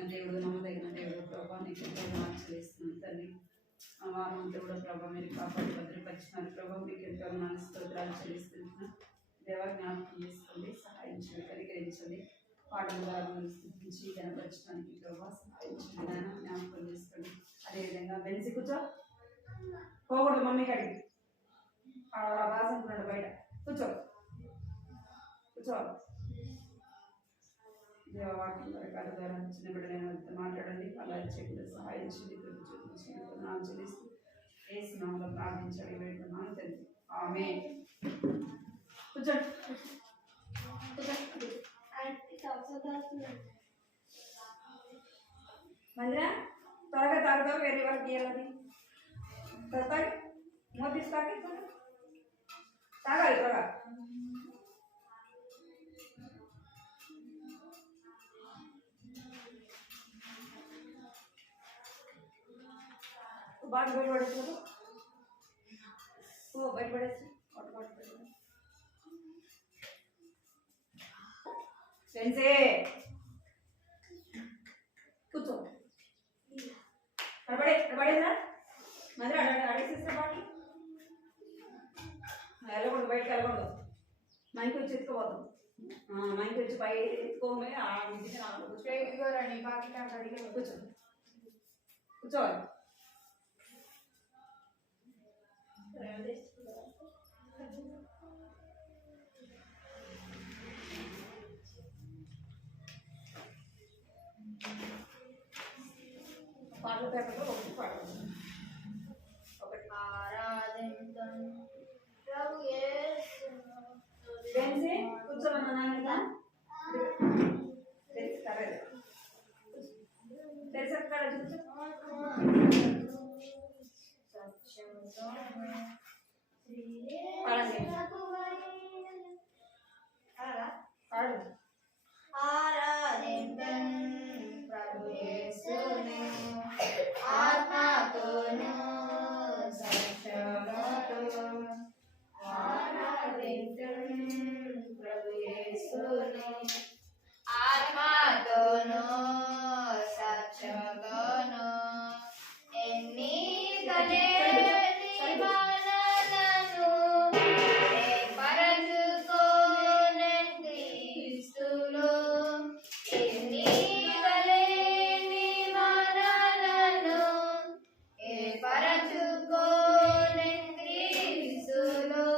నమ్మకమైన దేవుడు, నమ్మదగిన దేవుడు ప్రభా, నీకు ఎంతో ఆశ్రయిస్తున్నాను తండ్రి. ఆ వారం అంతా కూడా ప్రభా మీరు కాపాడి భద్రపరిచినారు ప్రభా, మీకు ఎంతో స్తోత్రాలు చెల్లిస్తున్నాను. దేవా జ్ఞాపకం చేసుకోండి, సహాయించండి, కనికరించండి. పాటల ద్వారా మీరు స్థితించి కనపరచడానికి ప్రభా సహాయించండి, నాయన జ్ఞాపకం చేసుకోండి. అదేవిధంగా బెన్సి కూర్చో, పోకూడదు మమ్మీ కాడికి, రాసుకుంటున్నాడు బయట, కూర్చో కూర్చో. దేవవాక్యం రకాల ద్వారా చిన్న బిడ్డలైన మాట్లాడండి, అలా చెప్పి సహాయించండి, కృప చూపించండి. వందనాలు చెల్లిస్తూ యేసు నామములో ప్రార్థించండి వేడుకున్నాను తండ్రి, ఆమేన్. కూర్చోండి మందిరా, త్వరగా తాగుతావు, వేరే వాళ్ళకి ఇవ్వాలి. తాగి మోతీసి తాగాలి త్వరగా. బాగా బయటపడేస్తారు, బయటపడేసి ఫ్రెండ్సే కూర్చో. పడేదా మరి అడేసిస్తా బాటి వెళ్ళకూడదు, బయటకు వెళ్ళకూడదు. మైకి వచ్చి ఎత్తుకోపోతాం, మైకి వచ్చి పై ఎత్తుకోమే ఆ ఇంటికి రావాలి. కూర్చో కూర్చోవాలి. పాటల పేపర్లో ఒకటి పాడదు, ఒకటి కూర్చోమన్నా నాన్న తెలుసక్కడ పాడు. ఆత్మతోను సత్యముతో ఆరాధింతును ప్రభు యేసుని, ఆత్మతోను సత్యముతోను ఎన్ని గలేని వానలను పరచుకోనెను క్రీస్తులో, ఎన్ని గలేని వానలను పరచుకోనెను క్రీస్తులో,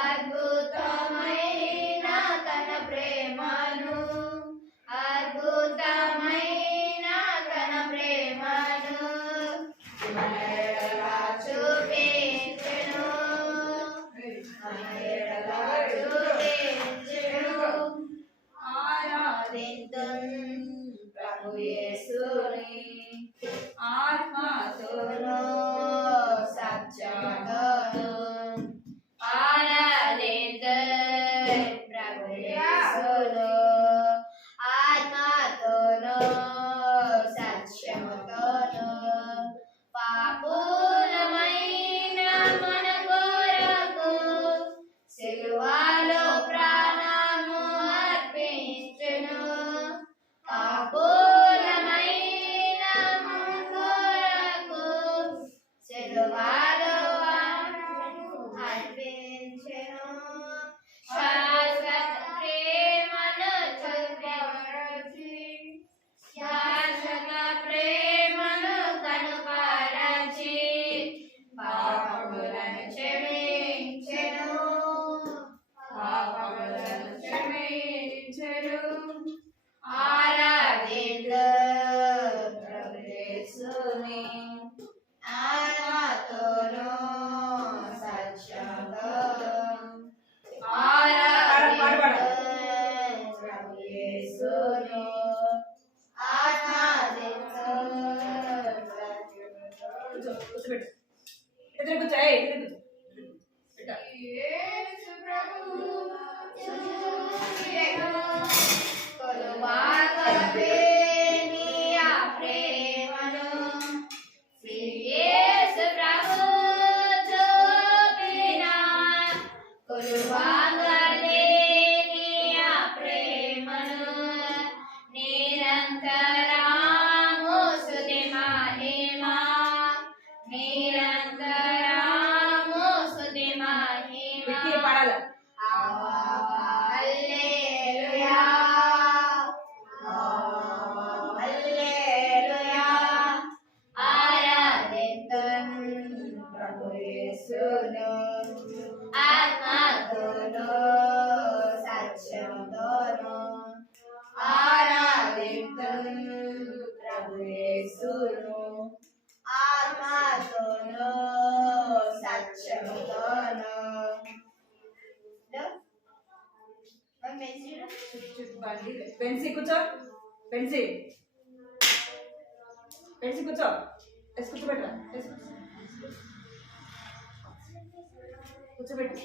అద్భుతమైన తన ప్రేమను, అద్భుతమైన తన ప్రేమను మనయెడల చూపించెను, మనయెడల చూపించెను. ఆరాధింతును ప్రభు యేసుని, ఆత్మతోను సత్యముతోను ఆరాధింతును ప్రభు యేసుని, ఆత్మతోను సత్యముతోను పాపులమైన మన కొరకు సిలువలో ప్రాణము అర్పించెను, పాపులమైన ప్రభు యేసును ఆత్మతోను సత్యముతోను పెన్సి కూర్చో పెన్సి పెన్సి కూర్చో కూర్చోబెట్టరా కూర్చోబెట్టు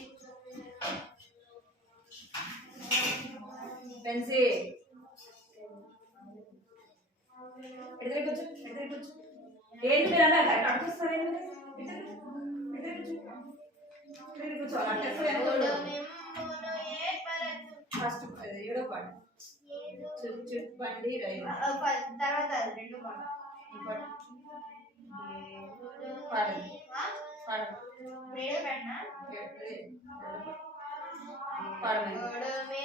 పెన్సి ఎడతరి కూర్చో ఏంటి మీరు అలా అడుగుస్తారు కూర్చో ఫస్ట్ ఏడో పాట చుట్టుపండి రైలు తర్వాత రెండు పాట పాడండి పాడండి పాడండి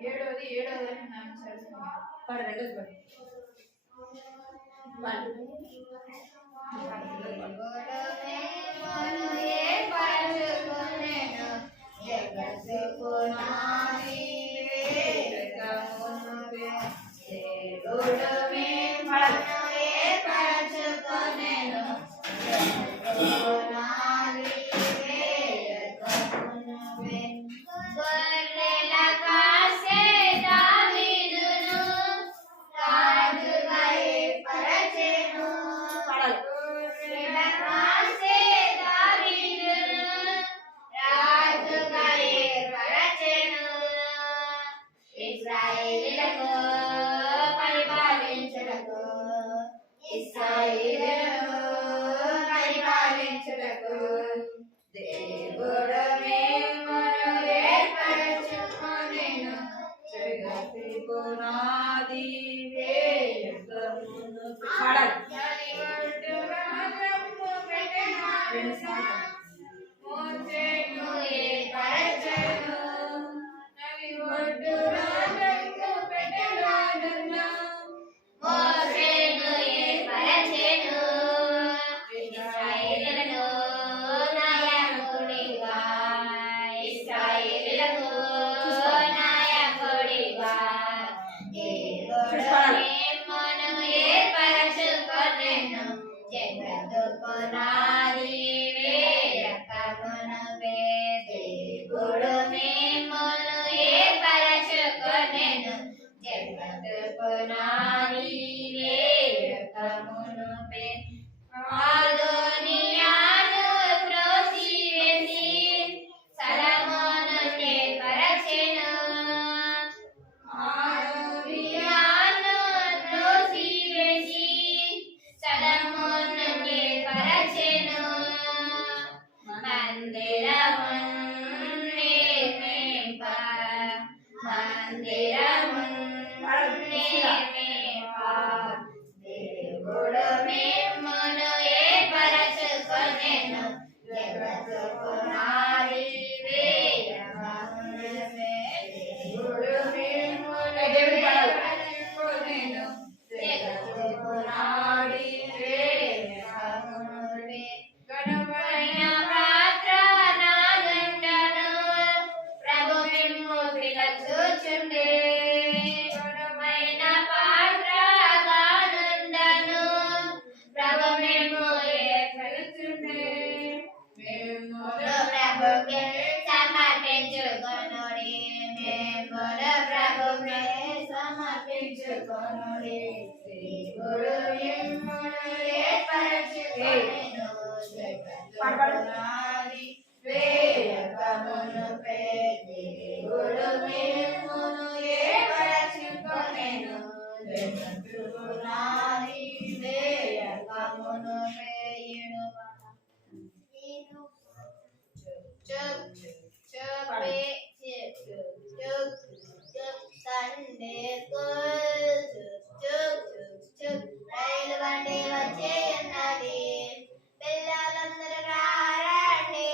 ఏడోది పాడు రెండోది పాడు పిల్లలందరూ రారండి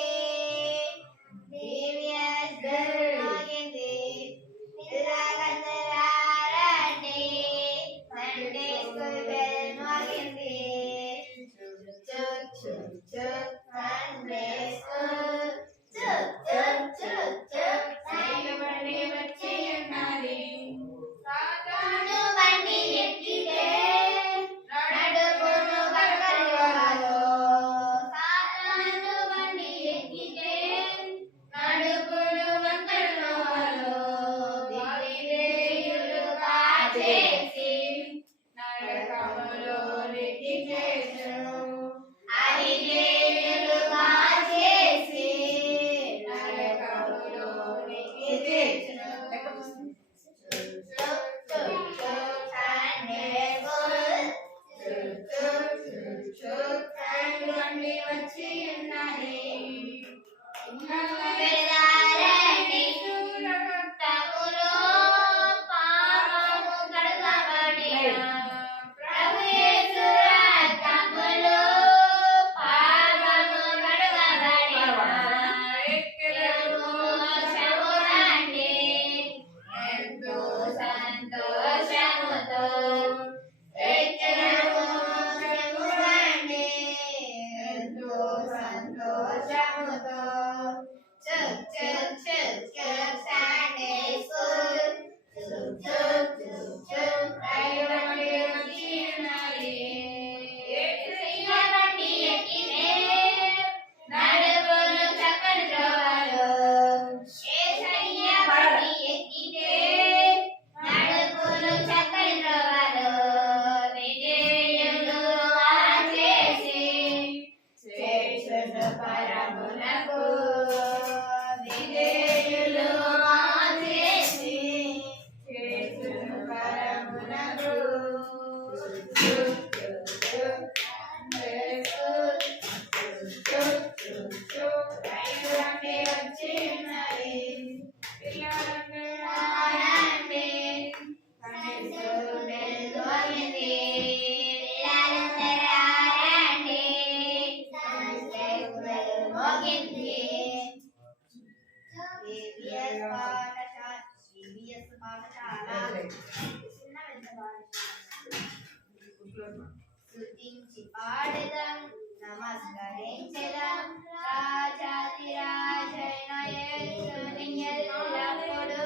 స్తుతించి పాడెదం నమస్కరించెదం రాజాది రాజైన యేసుని ఎల్లప్పుడూ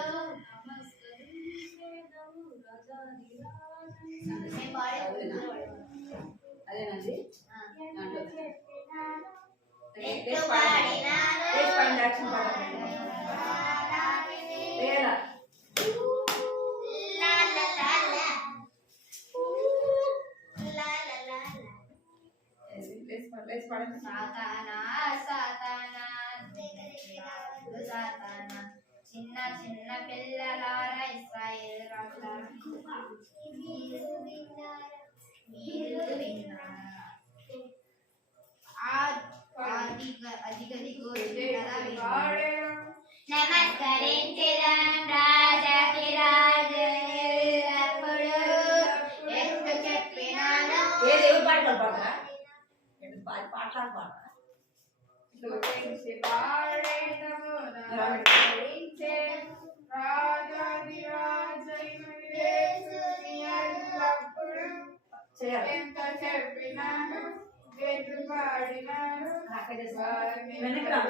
మేము పాడేది అదేనండి ఎత్తు పాడినాను లేదా లా లా లా లా లా లా లా లేచి పడండి. సాతానా సాతానా సాతానా చిన్న చిన్న పిల్లలారా ఇశ్రాయేలు రాజులారా మీరు విన్నారా అధిగదిగో నమస్కరించెదం రాజాకి రాజు ఎల్లప్పుడు ఎత్తు చెప్పినాను ఏది ఎవరు పాటలు పాడరా పాటలు పాడరా స్తుతించి పాడెదము నమస్కరించెదము రాజాది రాజైన యేసుని ఎల్లప్పుడు చేయాలి ఎంత చెప్పినాను ఎటు పాడినాను వెనక్కి రా.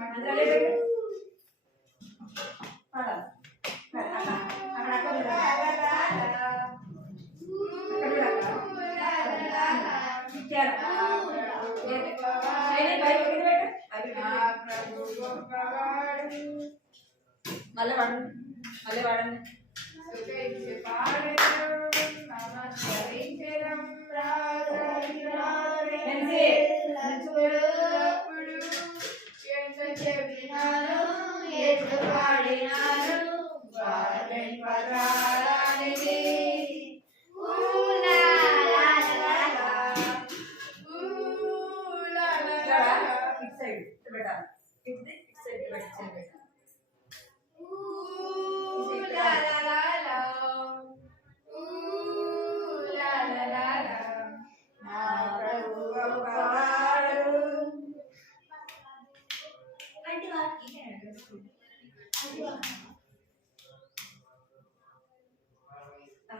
పాడాలి అక్కడ అక్కడ మళ్ళీ వాడండి స్తుతించి పాడెదము నమస్కరించెదము రాజాది రాజైన యేసుని ఎల్లప్పుడు ఎంత చెప్పినాను ఎటు పాడినాను వారిని పరారానికి ఇటు సైడ్ పెట్టాలి ఇటు సైడ్ పెట్టాలి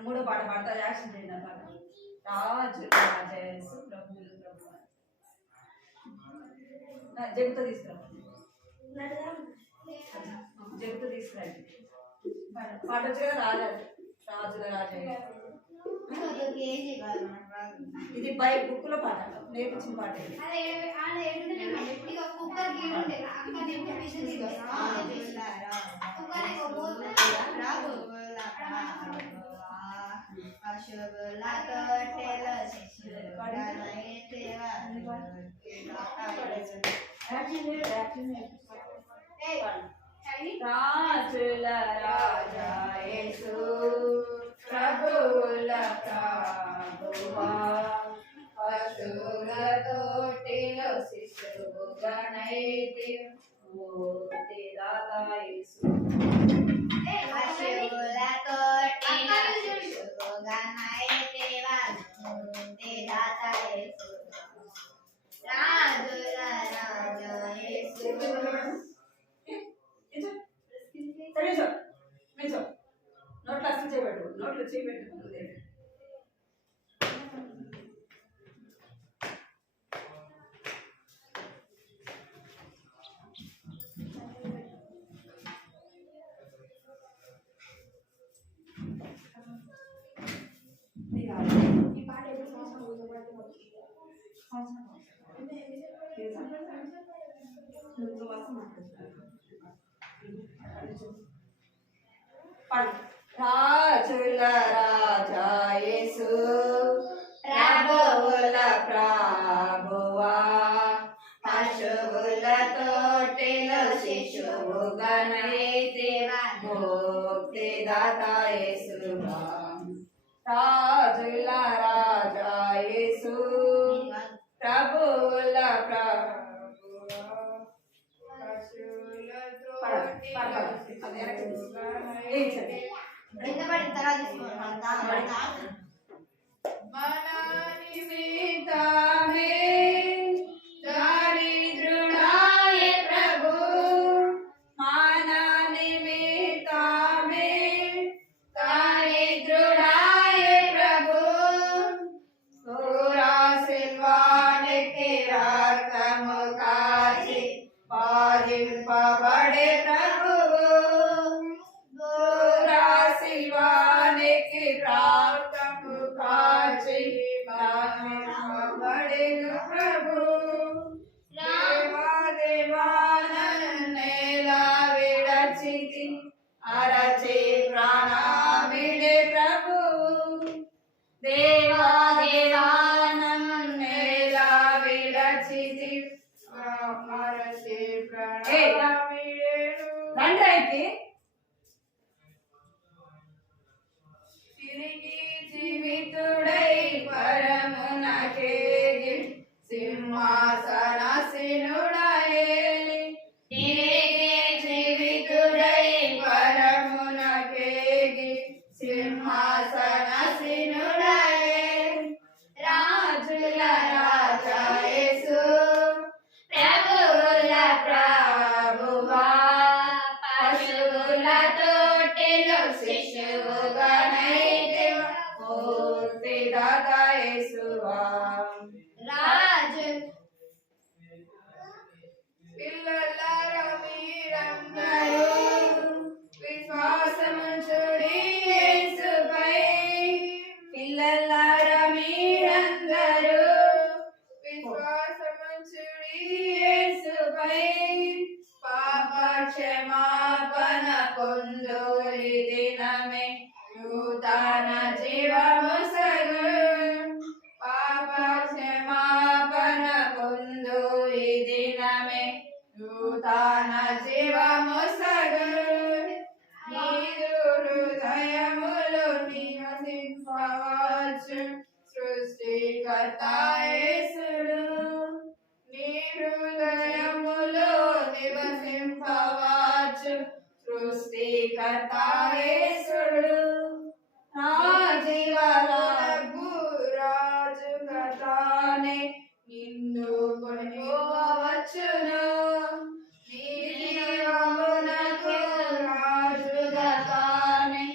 మూడో పాట పాడతా యాక్షన్ చేయండి ఆ పాట రాజు రాజేసు ప్రభువులు ప్రభు జగుతో తీసుకురా జగుతో తీసుకురండి పాట వచ్చి కదా రాజు రాజుల రాజయ్య ఇది బై బుక్ లో పాట నేర్పించిన పాట ఇది రాజుల రాజా యేసు ప్రభువుల ప్రభువా పశువుల తోటిలో శిశువుగా నైతి మూర్తి దాతా యేసు నోట్లో అసలు చేయబెట్టు నోట్లో చేయబెట్టు రాజుల రాజా యేసు ప్రభువుల ప్రభువా పశువుల తోటిలో శిశువుగా నైతివా ముక్తి దాత యేసువా రాజుల రాజా యేసు ప్రభువుల ప్రభువా మన నిమిత్తమే దరిద్రుడాయే ప్రభు మన నిమిత్తమే పైకి. తిరిగి జీవితుడై పరమునకేగి సింహాసనాసీనుడాయేలి. తిరిగి జీవితుడై పరమునకేగి సింహాసనాసీనుడాయేలి. రాజుల రాజా యేసు ప్రభువుల ప్రభువా పశువుల తోటిలో శిశువుగానైతివా పూర్తిదాత యేసువా. రాజు పిల్లలారా మీరందరూ విశ్వాసముంచుడి యేసుపై. పిల్లలారా మీరందరూ విశ్వాసముంచుడి యేసుపై. పాప క్షమాపణ పొందురి దినమే నూతన జీవమొసగు. పాప క్షమాపణ పొందురి దినమే నూతన జీవమొసగు. నీదు హృదయములు నివసింపవచ్చు సృష్టికర్త యేసుడు. నీ హృదయములో నివసింపవచ్చు సృష్టికర్త యేసుడు. నా జీవనకు రాజుగా తానే నిన్ను కొనిపోవచ్చును. నీ జీవమునకు రాజుగా తానే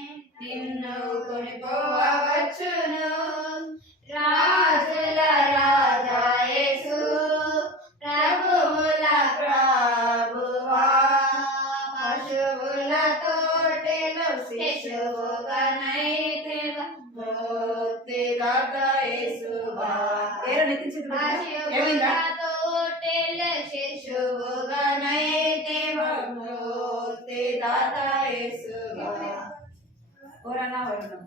నిన్ను కొనిపోవచ్చును. రాజుల రాజా యేసు ప్రభువుల ప్రభువా పశువుల తోటిలో శిశువుగానైతివా పూర్తిదాత యేసువా. ఏమైందా? తోటిలో శిశువుగానైతివా పూర్తిదాత యేసువా. ఓరన్నా ఓరన్నా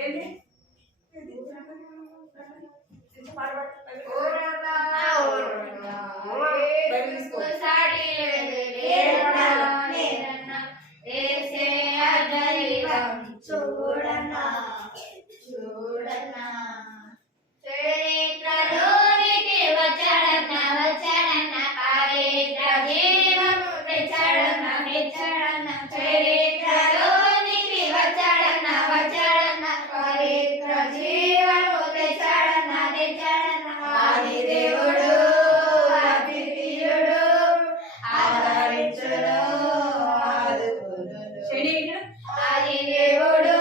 ఏంటి చూడన్నా చూడన్నా చరిత్రలోనికి వచ్చాడన్న వచ్చాడన్న పవిత్ర జీవము తెచ్చాడన్న తెచ్చాడన్న. చరిత్రలోనికి వచ్చాడన్న వచ్చాడన్న పవిత్ర జీవము తెచ్చాడన్న తెచ్చాడన్న. ఆది దేవుడు అద్వితీయుడు ఆదరించును ఆదుకును. ఆది దేవుడు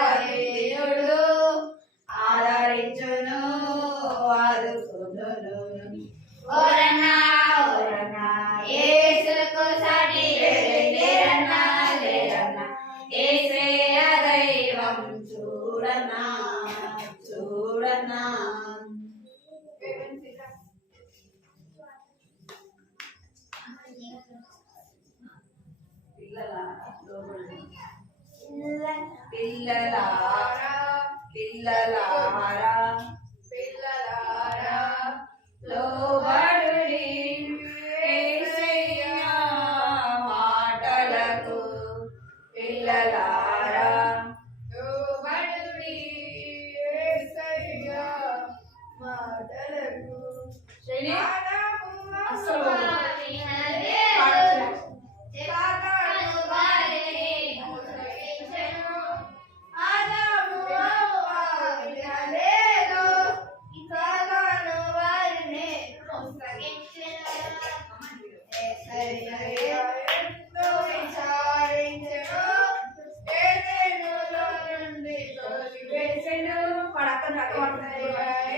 అద్వితీయుడు ఆదరించును ఆదుకును. ఓరన్నా ఓరన్నా యేసుకు సాటి లేరన్నా లేరన్నా. యేసే దైవం చూడన్నా చూడన్నా. పిల్లలారా పిల్లలారా పిల్లలారా లోబడుడి యేసయ్య మాటలకు. పిల్లలారా లోబడుడి యేసయ్య మాటలకు. అసలు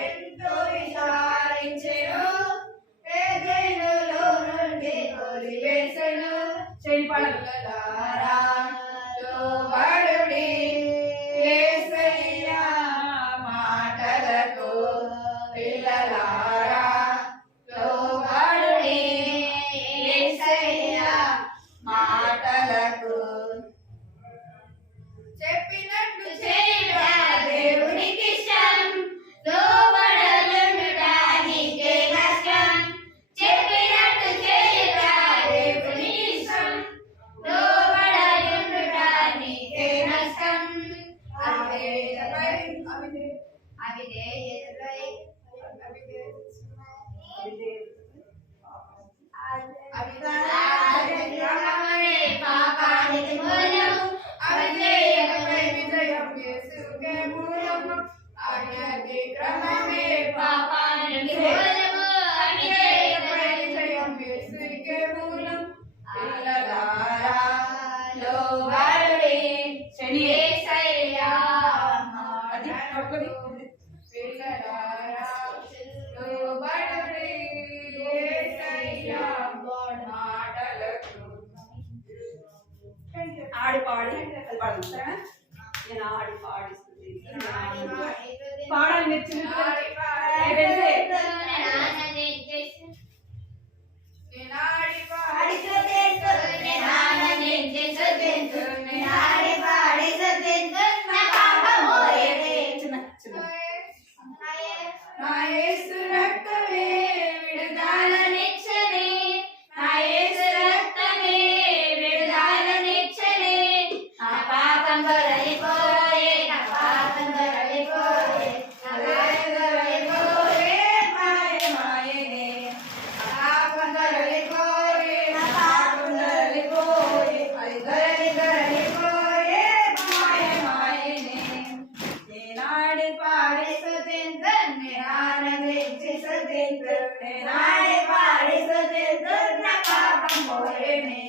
ఎంతో విచారించెను ఏదైనాలో నుండి తోలివేసెను. పిల్లలారా లోబడుడి యేసయ్య మాటలకు. పిల్లలారా లోబడుడి యేసయ్య మాటలకు. చెప్పినట్టు చేయుట దేవునికి ఇష్టం లోబడలుండుట నీకే కష్టం. చెప్పినట్టు చేయుట దేవునికి ఇష్టం పాడి అది పాడదాం సరేనా? నేను ఆడి పాడి ఆడి పాడి పాడాలి మీరు చిన్న ఆడి పాడి పిల్లలు. నేనాడి పాడి చిన్న చిన్న నా యేసు రక్తమే విడుదలనిచ్చనే, నా యేసు రక్తమే విడుదలనిచ్చనే, నా పాపం తొలగిపోయే, నా పాపం తొలగిపోయే, నా పాపం తొలగిపోయే, మాయే మాయేనే, నా పాపం తొలగిపోయే, నా పాపం తొలగిపోయే, అది తొలగిపోయే, మాయే మాయేనే. నేనాడి పాడి స్తుతింతున్, నేనానందించి స్తుతింతున్, నేనాడి పాడి స్తుతింతున్, నా పాపం పోయేనే.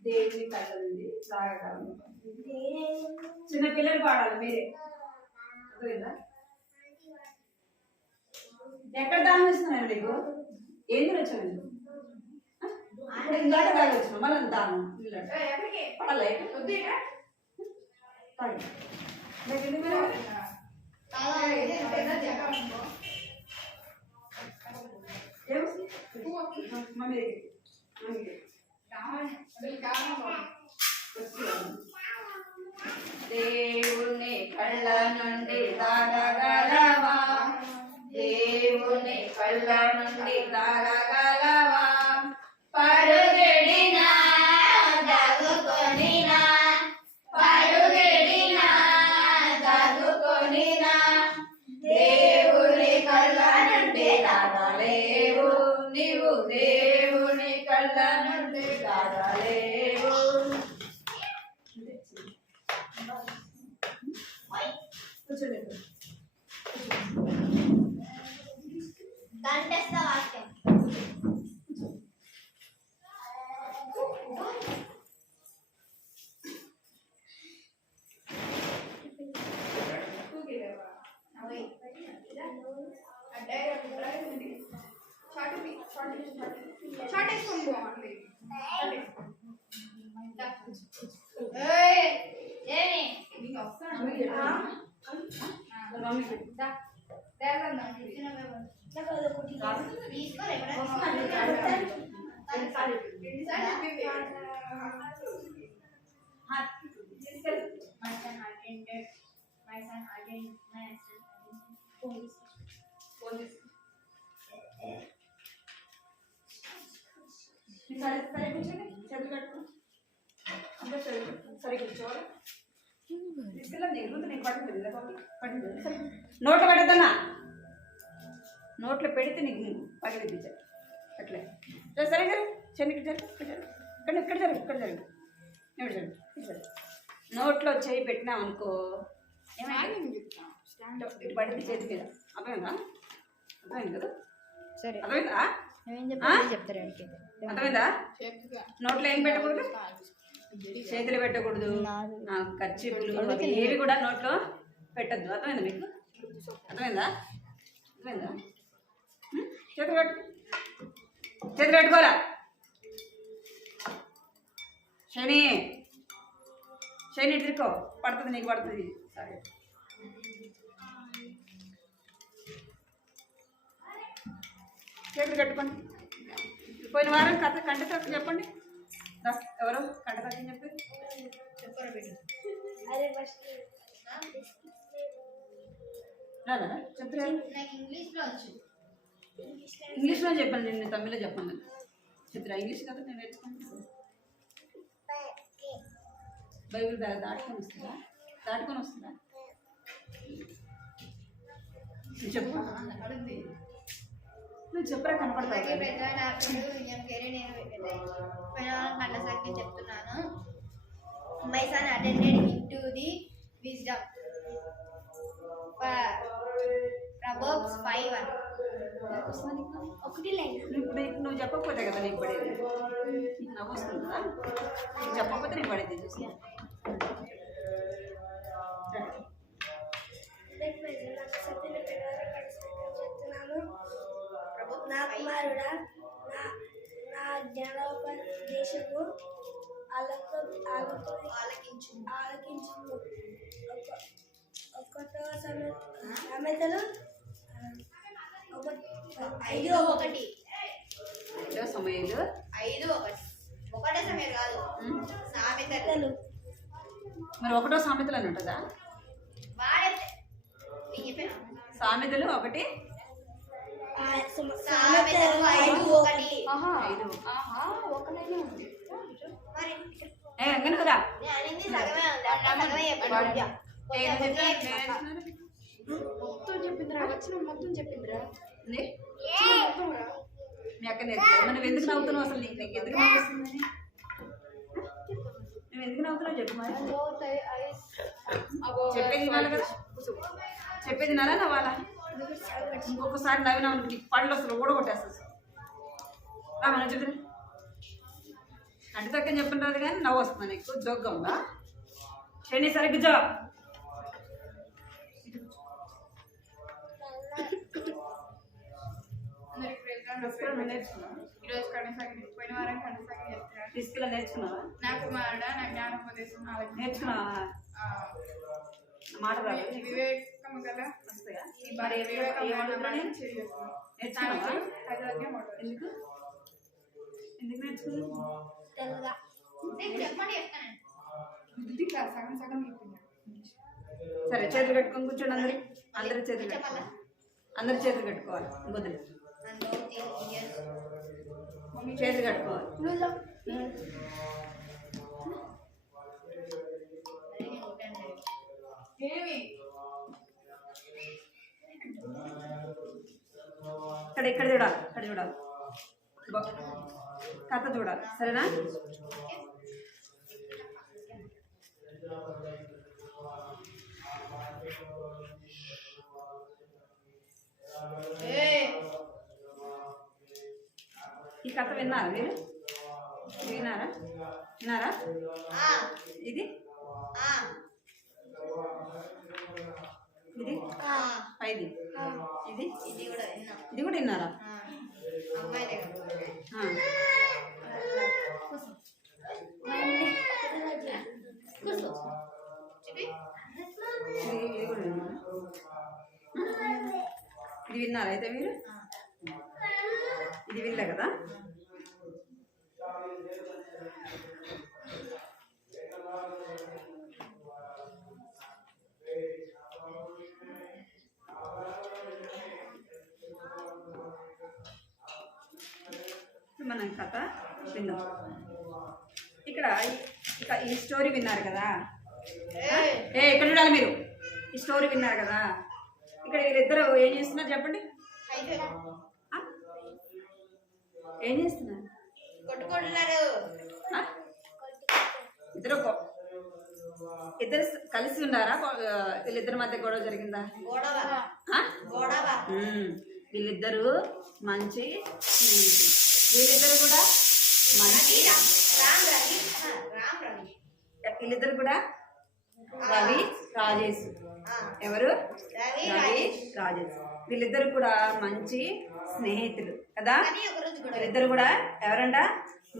దేవుని కళ్ళ నుండి సాగకాలం. చిన్న పిల్లలు పాడాలి మీరే. అర్థమైందా? ఎక్కడ దానం ఇస్తున్నాను నీకు? ఏంది వచ్చాను ఇందాక తాగొచ్చు మళ్ళీ దానం ఏ, ఎక్కడికి? పడాలి వద్దు ఇక. తాగి లేకండి మీరు పెద్ద జగ అనుకో. మమ్మీ కావాలి. వీళ్ళు కావాలి. దేవుని కళ్ళ నుండి తాగగలవా? దేవుని కళ్ళ నుండి తాగగలవా? పరుగెడినా దాగుకొనినా, పరుగెడినా దాగుకొనినా, దేవుని కళ్ళ నుండి తాగలేవు, నీవు దేవుని కళ్ళ నుండి తాగలేవు. కూర్చోండి. కంఠస్థ వాక్యం. షార్ట్ వేసుకొని పోవాలి. ఏమి నీకు వస్తాను. మమ్మీ చెప్పు. సరే సరే కూర్చోండి. చేతులు కట్టుకో. అందరూ సరే కూర్చోవాలి. తీసుకెళ్ళాను నేను ముందు నీకు పడుతుంది పడుతుంది. నోట్లో పెడతానా? నోట్లో పెడితే నీకు పగిలిద్ది అట్లే. సరే గారు చెన్నికి జరుగు ఇక్కడ జరుగు ఇక్కడ జరుగు ఇక్కడ జరుగు. నోట్లో చేయి పెట్టినాం అనుకో ఇటు పడింది చేతి మీద. అర్థమైందా? అర్థమైంది కదా? సరే అర్థమైందా? చెప్తారు అర్థమైందా? నోట్లో ఏం పెట్టకూడదు? చేతులు పెట్టకూడదు, కర్చీపులు అవి ఏవి కూడా నోట్లో పెట్టద్దు. అర్థమైందా మీకు? అర్థమైందా? అర్థమైందా? చేతులు పెట్టుకోరా. శని తిరుకో, పడుతుంది నీకు పడుతుంది. సరే చేతులు కట్టుకోండి. పోయిన వారం కంట సాక్షి చెప్పండి. ఎవరు కంట సాక్షి చెప్పారు? రాదా చెప్తారా? ఇంగ్లీష్లో చెప్పండి. నేను తమిళ్లో చెప్పండి. చెప్తారా? ఇంగ్లీష్ కదా నేను నేర్చుకుంటాను. బైబిల్ దాటుకొని వస్తుందా? చెప్పు. నువ్వు చెప్పరా కనపడతావు. కంఠసాక్షి చెప్తున్నాను. My son attended into the wisdom. Proverbs 5:1. ఒకటి లైన్. నువ్వు చెప్పకపోతే కదా నీకు పడేది. నీకు నవ్వు వస్తుంది కదా? నీకు చెప్పకపోతే నీకు పడేది. చూసి నా కుమారుడా, నా జ్ఞానోపదేశము ఆలకించుము. ఒకటో సామెతలు 5:1. 5 సమయంలో 5:1. ఒకటే సమయం కాదు, సామెతలు. మరి ఒకటో సామెతలు అని ఉంటుందా? సామెతలు 1 సామెతలు 5:1. 5. ఒకటైనా ఉంది. ఎంగనరా నేను అనింది సగమే ఉంది, అట్లా సగమే చెప్పండి. మొత్తం చెప్పిందిరా, వచ్చిన మొత్తం చెప్పిందిరా. మీ మొత్తం రా. అక్క నేర్చుకో. మనం ఎందుకు నవ్వుతున్నావు అసలు? నీకు ఎందుకు నవ్వుతుంది? నువ్వు ఎందుకు నవ్వుతున్నావు చెప్పు మరి. చెప్పేది వినాలి కదా. చెప్పేది వినాలా నవ్వాలా? ఇంకొకసారి నవ్వినా నీకు పళ్ళు అసలు ఊడగొట్టేస్తుంది. మనం చెప్తున్నా అంటే తక్కువ చెప్పినది కానీ నవ్వు వస్తుంది నీకు. జోక్గా ఉందా? శని సరిగ్గా జో. ఈరోజు కనసాగి పోయిన వారం కనసాగి చెప్తారా? తీసుకెళ్ళి నేర్చుకున్నావా? నాకు మాట నా జ్ఞానోపదేశం నేర్చుకున్నావా? మాట రాదు. వివేకము గల వస్తాయా? ఈ మరి వివేకమైన నేర్చుకున్నావా? ఎందుకు ఎందుకు నేర్చుకున్నావు? చెప్పండి, చెప్తాను. బుద్ధిగా సగం సగం చెప్పింది. సరే చేతులు కట్టుకొని కూర్చోండి. అందరు చేతులు కట్టుకోవాలి. అందరు చేతులు కట్టుకోవాలి. వదిలే చేతులు కట్టుకోవాలి. ఏమి ఇక్కడ చూడాలి. ఇక్కడ చూడాలి. కథ చూడాలి. సరేనా? ఈ కథ విన్నారా మీరు? విన్నారా? విన్నారా? ఇది ఇది 5. ఇది కూడా విన్నారా? ఇది కూడా విన్నారా? ఇది విన్నారా అయితే మీరు? ఇది వినలే కదా? మనం కథ విన్నాం. ఇక్కడ ఈ స్టోరీ విన్నారు కదా? ఇక్కడ చూడాలి మీరు. ఈ స్టోరీ విన్నారు కదా? ఇక్కడ వీళ్ళిద్దరు ఏం చేస్తున్నారు చెప్పండి? ఏం చేస్తున్నారు? కొట్టుకుంటున్నారు. ఇద్దరు కలిసి ఉన్నారా? వీళ్ళిద్దరి మధ్య గొడవ జరిగిందా? వీళ్ళిద్దరు మంచి స్నేహితులు. వీళ్ళిద్దరు కూడా మంచి వీళ్ళిద్దరు కూడా రవి రాజేష్. ఎవరు? రవి రాజేష్. వీళ్ళిద్దరు కూడా మంచి స్నేహితులు కదా? వీళ్ళిద్దరు కూడా ఎవరంట?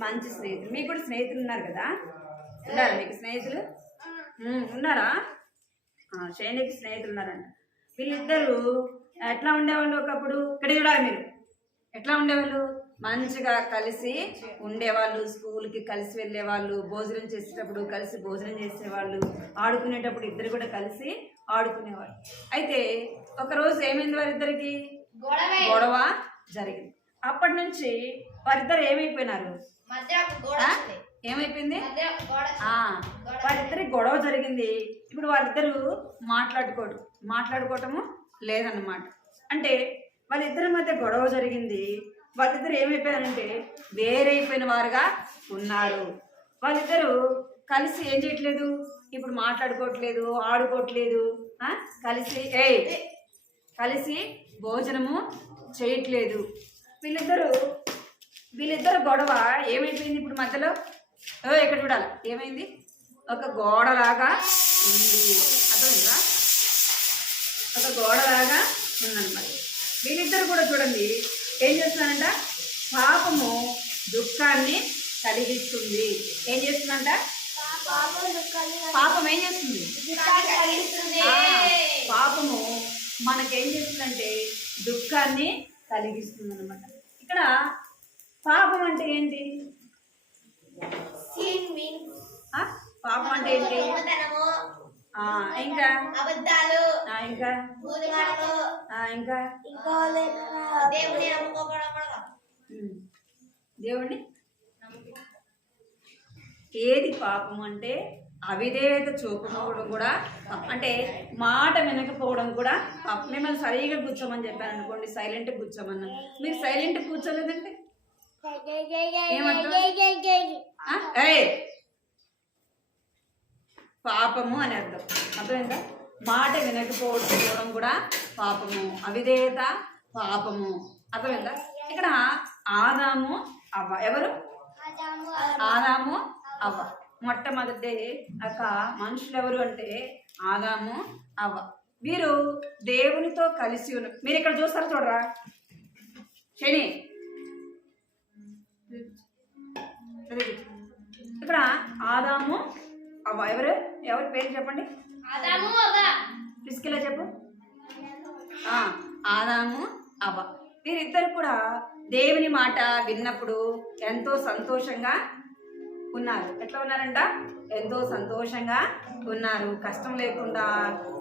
మంచి స్నేహితులు. మీకు కూడా స్నేహితులు ఉన్నారు కదా? ఉన్నారా మీకు స్నేహితులు? ఉన్నారా? శైనికి స్నేహితులు ఉన్నారంట. వీళ్ళిద్దరూ ఎట్లా ఉండేవాళ్ళు ఒకప్పుడు? ఇక్కడ చూడాలి మీరు. ఎట్లా ఉండేవాళ్ళు? మంచిగా కలిసి ఉండేవాళ్ళు. స్కూల్కి కలిసి వెళ్ళేవాళ్ళు. భోజనం చేసేటప్పుడు కలిసి భోజనం చేసేవాళ్ళు. ఆడుకునేటప్పుడు ఇద్దరు కూడా కలిసి ఆడుకునేవాళ్ళు. అయితే ఒకరోజు ఏమైంది? వారిద్దరికి గొడవ జరిగింది. అప్పటి నుంచి వారిద్దరు ఏమైపోయినారు? ఏమైపోయింది? వారిద్దరికి గొడవ జరిగింది. ఇప్పుడు వాళ్ళిద్దరు మాట్లాడుకోవటము లేదన్నమాట. అంటే వాళ్ళిద్దరి మధ్య గొడవ జరిగింది. వాళ్ళిద్దరు ఏమైపోయారంటే వేరైపోయిన వారుగా ఉన్నారు. వాళ్ళిద్దరూ కలిసి ఏం చేయట్లేదు? ఇప్పుడు మాట్లాడుకోవట్లేదు, ఆడుకోవట్లేదు, కలిసి భోజనము చేయట్లేదు. వీళ్ళిద్దరు గొడవ ఏమైపోయింది ఇప్పుడు మధ్యలో? ఇక్కడ చూడాలి. ఏమైంది? ఒక గోడలాగా ఉంది. అర్థమైందా? ఒక గోడలాగా ఉందన్నమాట. వీళ్ళిద్దరు కూడా చూడండి ఏం చేస్తున్నారంట? పాపము దుఃఖాన్ని కలిగిస్తుంది. ఏం చేస్తుందంట? పాపం ఏం చేస్తుంది? పాపము మనకేం చేస్తుందంటే దుఃఖాన్ని కలిగిస్తుంది అనమాట. ఇక్కడ పాపం అంటే ఏంటి? పాపం అంటే ఏంటి? ఇంకా అబద్ధాలు, ఇంకా ఇంకా దేవుని నమ్ముకోవడం. దేవుణ్ణి ఏది పాపం అంటే అవిధేయత చూపకపోవడం కూడా, అంటే మాట వినకపోవడం కూడా. మిమ్మల్ని సరిగా కూర్చోమని చెప్పాను అనుకోండి, సైలెంట్ కూర్చోమన్నా, మీరు సైలెంట్ కూర్చోలేదంటే పాపము అని అర్థం. అర్థమైందా? మాట వినకపోవడం కూడా పాపము, అవిధేయత పాపము. అర్థమైందా? ఇక్కడ ఆదాము అవ్వ, ఎవరు? ఆదాము అవ్వ. మొట్టమొదటి మనుషులు ఎవరు అంటే ఆదాము అవ్వ. వీరు దేవునితో కలిసి ఉన్నారు. మీరు ఇక్కడ చూస్తారు, చూడరా శని. ఇక్కడ ఆదాము అవ్వ. ఎవరు పేరు చెప్పండి. పిసికిలా చెప్పు. ఆదాము అవ్వ. వీరిద్దరు కూడా దేవుని మాట విన్నప్పుడు ఎంతో సంతోషంగా ఉన్నారు. ఎట్లా ఉన్నారంట? ఎంతో సంతోషంగా ఉన్నారు. కష్టం లేకుండా,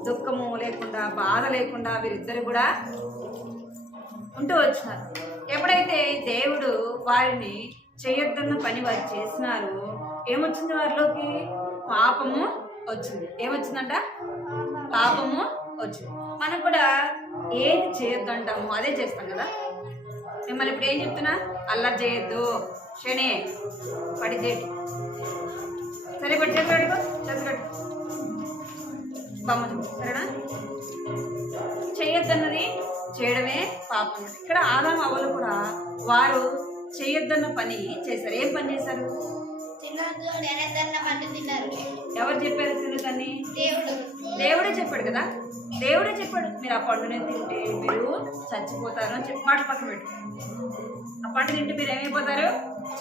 దుఃఖము లేకుండా, బాధ లేకుండా వీరిద్దరు కూడా ఉంటూ వచ్చినారు. ఎప్పుడైతే దేవుడు వారిని చేయొద్దన్న పని వారు చేసినారో ఏమొచ్చింది? వారిలోకి పాపము వచ్చింది. ఏమొచ్చిందంట? పాపము వచ్చింది. మనం కూడా ఏది చేయొద్దు అంటాము అదే చేస్తాం కదా. మిమ్మల్ని ఇప్పుడు ఏం చెప్తున్నా? అల్లరి చేయొద్దు, శని పడి చేయండి. సరే పడి చేతి కట్టుకో, చేతి కట్టు, బొమ్మ చూపు, సరేనా? చేయొద్దన్నది చేయడమే పాపం. ఇక్కడ ఆదాము అవ్వలు కూడా వారు చేయొద్దన్న పని చేశారు. ఏం పని చేశారు? ఎవరు చెప్పారు తినదని? దేవుడే చెప్పాడు కదా. దేవుడే చెప్పాడు, మీరు ఆ పండుని తింటే మీరు చచ్చిపోతారు అని చెప్పి. మాట పక్కన పెట్టు. ఆ పండు తింటే మీరు ఏమైపోతారు?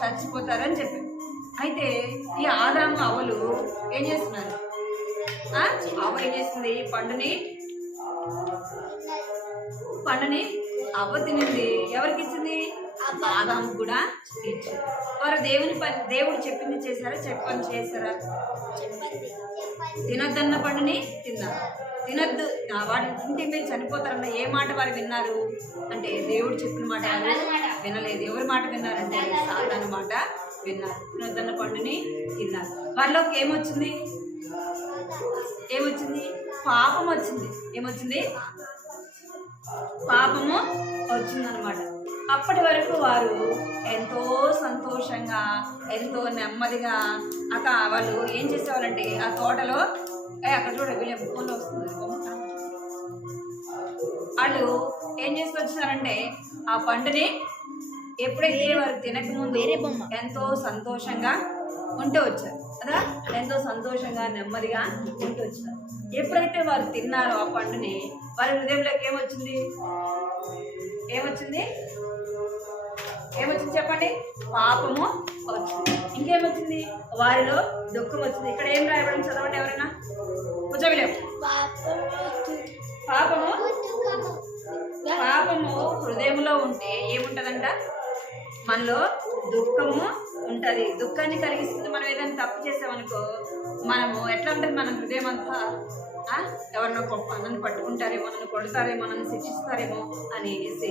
చచ్చిపోతారు అని చెప్పారు. అయితే ఈ ఆదాము అవ్వలు ఏం చేస్తున్నారు? అవ్వ ఏం చేస్తుంది? పండుని అవ్వ తినింది. ఎవరికి ఇచ్చింది? ఆదాము కూడా ఇచ్చింది. వారు దేవుడు చెప్పింది చేశారా? చెప్పని చేశారా? తినొద్దన్న పండుని తిన్నారు. తినొద్దు, వాటిని తింటే మీరు చనిపోతారన్న ఏ మాట వారు విన్నారు అంటే దేవుడు చెప్పిన మాట వినలేదు. ఎవరి మాట విన్నారంటే సాతాను మాట విన్నారు. తినొద్దన్న పండుని తిన్నారు. వారిలోకి ఏమొచ్చింది? పాపం వచ్చింది. ఏమొచ్చింది? పాపము వచ్చిందనమాట. అప్పటి వరకు వారు ఎంతో సంతోషంగా, ఎంతో నెమ్మదిగా వాళ్ళు ఏం చేసేవారంటే ఆ తోటలో, అక్కడ చూడండి ఫోన్లో వస్తుంది, వాళ్ళు ఏం చేసి వచ్చినారంటే ఆ పండుని ఎప్పుడైతే వారు తినకముందు ఎంతో సంతోషంగా ఉంటూ వచ్చారు కదా. ఎంతో సంతోషంగా నెమ్మదిగా ఉంటూ వచ్చారు. ఎప్పుడైతే వారు తిన్నారో ఆ పండుని, వారి హృదయంలోకి ఏమొచ్చింది? చెప్పండి. పాపము వచ్చింది. ఇంకేమొచ్చింది? వారిలో దుఃఖం వచ్చింది. ఇక్కడ ఏం రాయబడింది? చదవండి ఎవరైనా. కూర్చోగలేము. పాపము హృదయంలో ఉంటే ఏముంటదంట? మనలో దుఃఖము ఉంటది. దుఃఖాన్ని కలిగిస్తుంది. మనం ఏదైనా తప్పు చేసామనుకో, మనము ఎట్లా ఉంటుంది? మన హృదయం అంతా ఎవరినో నన్ను పట్టుకుంటారేమో, నన్ను కొడతారేమో, నన్ను శిక్షిస్తారేమో అనేసి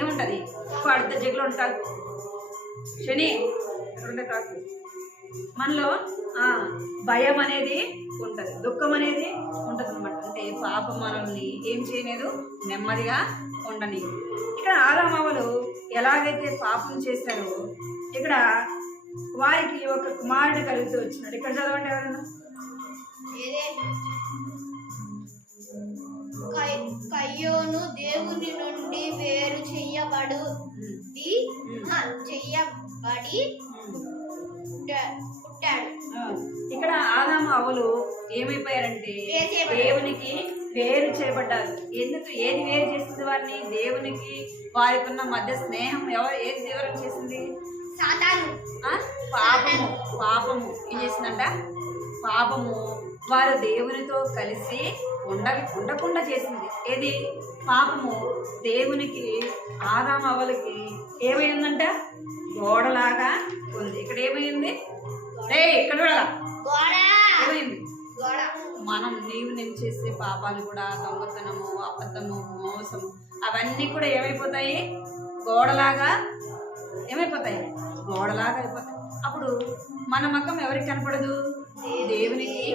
ఏముంటది? అర్ధ జగులు ఉంటారు. శని ఎక్కడుంటే కాకు మనలో భయం అనేది ఉంటుంది, దుఃఖం అనేది ఉంటుంది అనమాట. అంటే పాపం మనల్ని ఏం చేయలేదు, నెమ్మదిగా ఉండని. ఇక్కడ ఆదాము అవ్వలు ఎలాగైతే పాపం చేశారో ఇక్కడ వారికి ఒక కుమారుడు కలుగుతూ వచ్చినాడు. ఇక్కడ చదవండి ఎవరన్నా. కయ్యోను దేవుని నుండి వేరు చెయ్యబడి పుట్టాడు. ఇక్కడ ఆదాము అవ్వలు ఏమైపోయారంటే దేవునికి వేరు చేయబడ్డారు. ఎందుకు? ఏది వేరు చేసింది వారిని? దేవునికి వారికి ఉన్న మధ్య స్నేహం ఏది దూరం చేసింది? సాతాను. పాపము పాపము ఏం చేసిందంట? పాపము వారు దేవునితో కలిసి ఉండకుండా చేసింది. ఏది? పాపము దేవునికి ఆదాము అవ్వలకి ఏమైందంట? గోడలాగా ఉంది. ఇక్కడ ఏమైంది? ఇక్కడ గోడ ఏమైంది? గోడ మనం నేను చేసే పాపాలు కూడా, దొంగతనము, అబద్ధము, మోసము, అవన్నీ కూడా ఏమైపోతాయి? గోడలాగా ఏమైపోతాయి? గోడలాగా అయిపోతాయి. అప్పుడు మన ముఖం ఎవరికి కనపడదు? దేవునికి.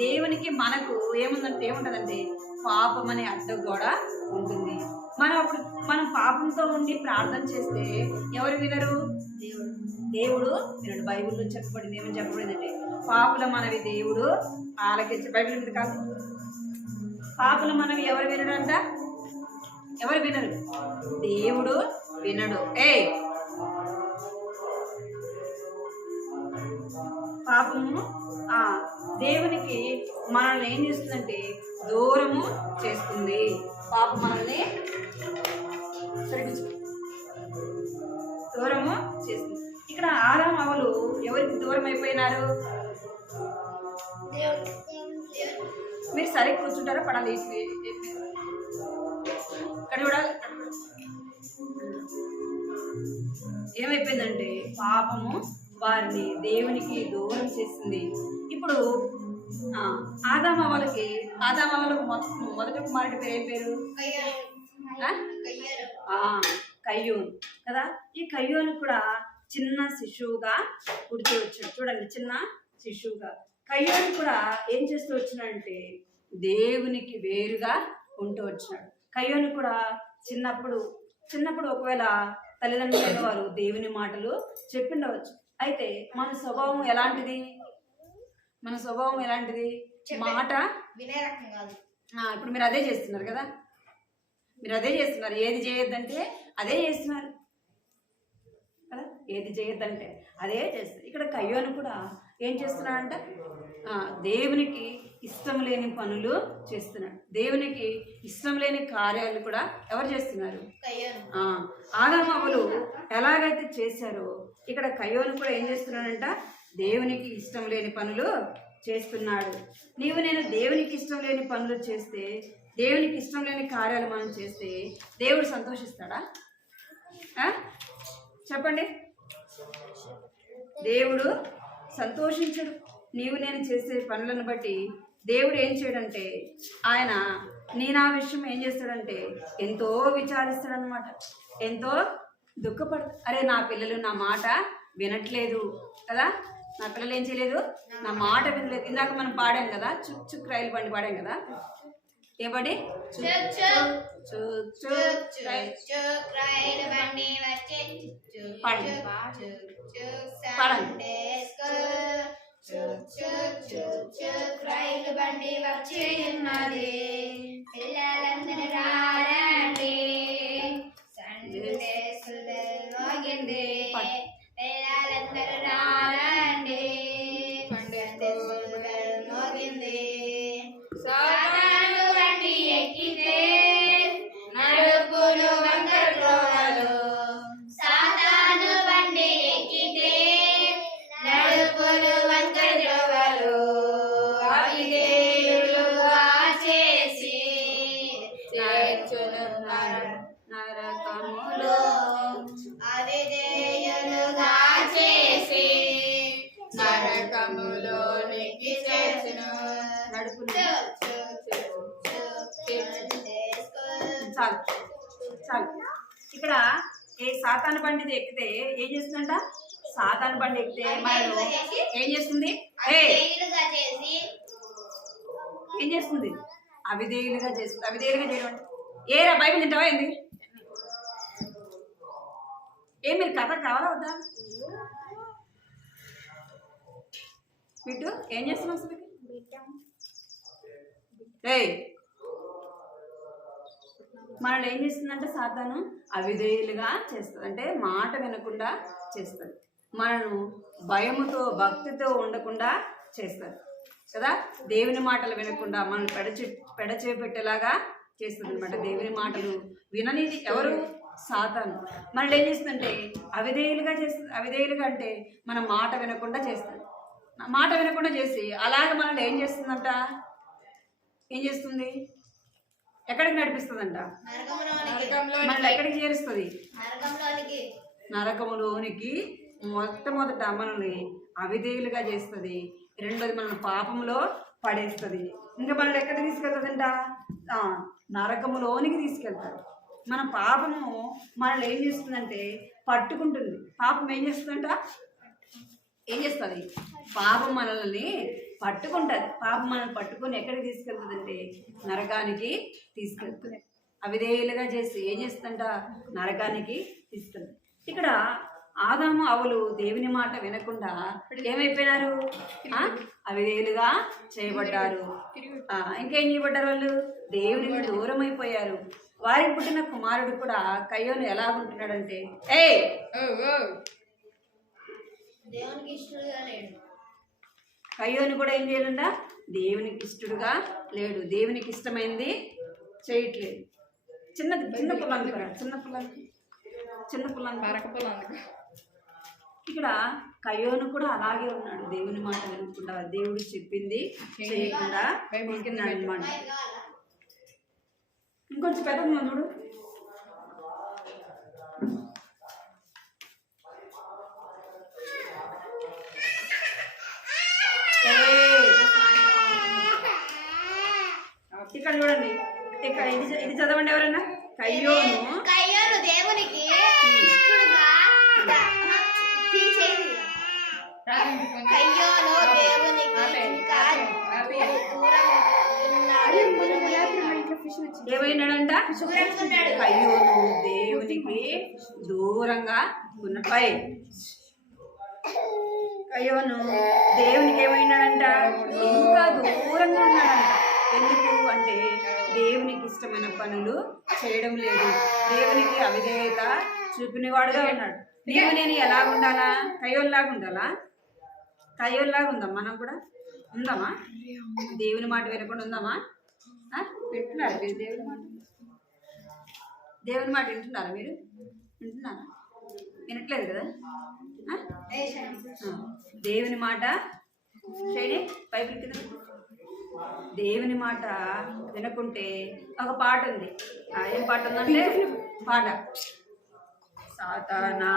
దేవునికి మనకు ఏముంటుందంటే పాపం అనే అడ్డం కూడా ఉంటుంది. మనం పాపంతో ఉండి ప్రార్థన చేస్తే ఎవరు వినరు? దేవుడు వినడు. బైబిల్లో చెప్పబడింది, ఏమని చెప్పబడిందంటే పాపుల మనవి దేవుడు ఆలకించి. బైబిల్ మీద కాదు, పాపుల మనవి ఎవరు వినడంట? ఎవరు వినరు? దేవుడు వినడు. పాపము దేవునికి మనల్ని ఏం చేస్తుందంటే దూరము చేస్తుంది. పాపం మనల్ని దూరము చేస్తుంది. ఇక్కడ ఆదాము అవ్వలు ఎవరికి దూరం అయిపోయినారు? మీరు సరిగ్గా కూర్చుంటారా? పడాలి ఇక్కడ చూడాలి. ఏమైపోయిందంటే పాపము వారిని దేవునికి దూరం చేసింది. ఇప్పుడు ఆదాము అవ్వలకు మొదటి కుమారుడి పేరు ఏం పేరు? కయ్యూను కదా. ఈ కయ్యూను కూడా చిన్న శిశువుగా పుడుతూ వచ్చాడు. చూడండి, చిన్న శిశువుగా కయ్యూను కూడా ఏం చేస్తూ వచ్చినాడంటే దేవునికి వేరుగా ఉంటూ వచ్చినాడు. కయ్యూను కూడా చిన్నప్పుడు ఒకవేళ తల్లిదండ్రులైన వారు దేవుని మాటలు చెప్పిండవచ్చు. అయితే మన స్వభావం ఎలాంటిది? మాట వినే రకం కాదు. ఇప్పుడు మీరు అదే చేస్తున్నారు కదా, ఏది చేయొద్దంటే అదే చేస్తున్నారు కదా, ఏది చేయొద్దంటే అదే చేస్తారు. ఇక్కడ కయ్యోను కూడా ఏం చేస్తున్నాడంట? దేవునికి ఇష్టం లేని పనులు చేస్తున్నాడు. దేవునికి ఇష్టం లేని కార్యాలు కూడా ఎవరు చేస్తున్నారు? ఆదాము అవ్వలు ఎలాగైతే చేశారో ఇక్కడ కయ్యోను కూడా ఏం చేస్తున్నాడంట? దేవునికి ఇష్టం లేని పనులు చేస్తున్నాడు. నేను దేవునికి ఇష్టం లేని పనులు చేస్తే, దేవునికి ఇష్టం లేని కార్యాలు మనం చేస్తే దేవుడు సంతోషిస్తాడా? చెప్పండి. దేవుడు సంతోషించడు. నేను చేసే పనులను బట్టి దేవుడు ఏం చేయడంటే ఆయన ఆ విషయం ఏం చేస్తాడంటే ఎంతో విచారిస్తాడనమాట, ఎంతో దుఃఖపడతాడు. అరే, నా పిల్లలు నా మాట వినట్లేదు కదా, నా పిల్లలు ఏం చేయలేదు, నా మాట వినలేదు. ఇందాక మనం పాడాం కదా, చుక్ చుక్ రైలు బండి పాడాం కదా. ఏ పడి? పిల్లలందరూ రారండి, పిల్లలందరూ రారండి, మోగింది. సాతాను బండి ఎక్కితే నడుపులు వంకర త్రోవలు, సాతాను బండి ఎక్కితే నడుపులు వంకర త్రోవలు, అవిధేయులుగా చేసి చేర్చును నరకములో, అవిధేయులుగా చేసి నరకములో నెక్కి చేర్చును. చాలు చాలు. ఇక్కడ సాతాను బండి ఎక్కితే ఏం చేస్తుందంట? సాతాను బండి ఎక్కితే మనం ఏం చేస్తుంది? ఏం చేస్తుంది? అవిధేయులుగా చేస్తుంది. అవిధేయులుగా చేయడం అంటే ఏరా బైబిల్ తింటావా ఏంది? మీరు కథ కావాలా వద్దా? వీటు ఏం చేస్తున్నావు అసలు? మనల్ని ఏం చేస్తుందంటే సాతాను అవిధేయులుగా చేస్తుంది, అంటే మాట వినకుండా చేస్తుంది. మనను భయముతో భక్తితో ఉండకుండా చేస్తుంది కదా. దేవుని మాటలు వినకుండా మనం పెడచేపెట్టేలాగా చేస్తుంది అనమాట. దేవుని మాటలు విననిది ఎవరు? సాతాను మనల్ని ఏం చేస్తుందంటే అవిధేయులుగా చేస్తుంది. అవిధేయులుగా అంటే మన మాట వినకుండా చేస్తుంది. మాట వినకుండా చేసి అలాగే మనల్ని ఏం చేస్తుందంట, ఏం చేస్తుంది, ఎక్కడికి నడిపిస్తుందంట, మనల్ని ఎక్కడికి చేరుస్తుంది, నరకములోనికి మొట్టమొదట మనల్ని అవిధేయులుగా చేస్తుంది. రెండోది మనల్ని పాపంలో పడేస్తుంది. ఇంకా మనల్ని ఎక్కడికి తీసుకెళ్తుందంట, నరకములోనికి తీసుకెళ్తారు. మన పాపము మనల్ని ఏం చేస్తుందంటే పట్టుకుంటుంది. పాపం ఏం చేస్తుందంట, ఏం చేస్తుంది, పాపం మనల్ని పట్టుకుంటుంది. పాపం మనల్ని పట్టుకొని ఎక్కడికి తీసుకెళ్తుందంటే నరకానికి తీసుకెళ్తుంది. అవిధేయులుగా చేసి ఏం చేస్తుందంట, నరకానికి తీసుకెళ్తుంది. ఇక్కడ ఆదాము అవ్వలు దేవుని మాట వినకుండా ఏమైపోయినారు, అవిధేయులుగా చేయబడ్డారు. ఇంకేం చేయబడ్డారు, వాళ్ళు దేవునికి దూరం అయిపోయారు. వారికి పుట్టిన కుమారుడు కూడా కయ్యోను ఎలా ఉంటున్నాడంటే కయ్యోను కూడా ఏం చేయాలంట, దేవునికి ఇష్టడుగా లేడు. దేవునికి ఇష్టమైంది చేయట్లేదు. చిన్న చిన్న పొలాన్ని ఇక్కడ కయ్యోను కూడా అలాగే ఉన్నాడు. దేవుని మాట వినకుండా, దేవుడు చెప్పింది చేయకుండా ఉంటున్నాడు అనమాట. ఇంకొంచెం పెద్దగా చూడు. ఇక్కడ చూడండి, ఇక్కడ ఇది చదవండి ఎవరన్నా. కయ్యోను దేవునికి ఇష్టడుగా కయ్యోను దేవునికి ఇంకా ఏమైనాడంట, కయ్యోను దేవునికి దూరంగా ఉన్నపై కయ్యోను దేవునికి ఏమైనాడంట, ఇంకా దూరంగా ఉన్నాడంట. ఎందుకు అంటే దేవునికి ఇష్టమైన పనులు చేయడం లేదు. దేవునికి అవిధేయత చూపినవాడుగా ఉన్నాడు. నీవు నేను ఎలా ఉండాలా, కయ్యోల్లాగా ఉండాలా? కయ్యోల్లాగా ఉందాం మనం కూడా, ఉందామా? దేవుని మాట వినకుండా ఉందామా? వింటున్నారు మీరు దేవుని మాట? దేవుని మాట వింటున్నారా మీరు? వింటున్నారా? వినట్లేదు కదా? దేవుని మాట చేయండి. బైబిల్ కింద దేవుని మాట వినకుంటే ఒక పాట ఉంది. ఏం పాట ఉందంటే పాట సాతానా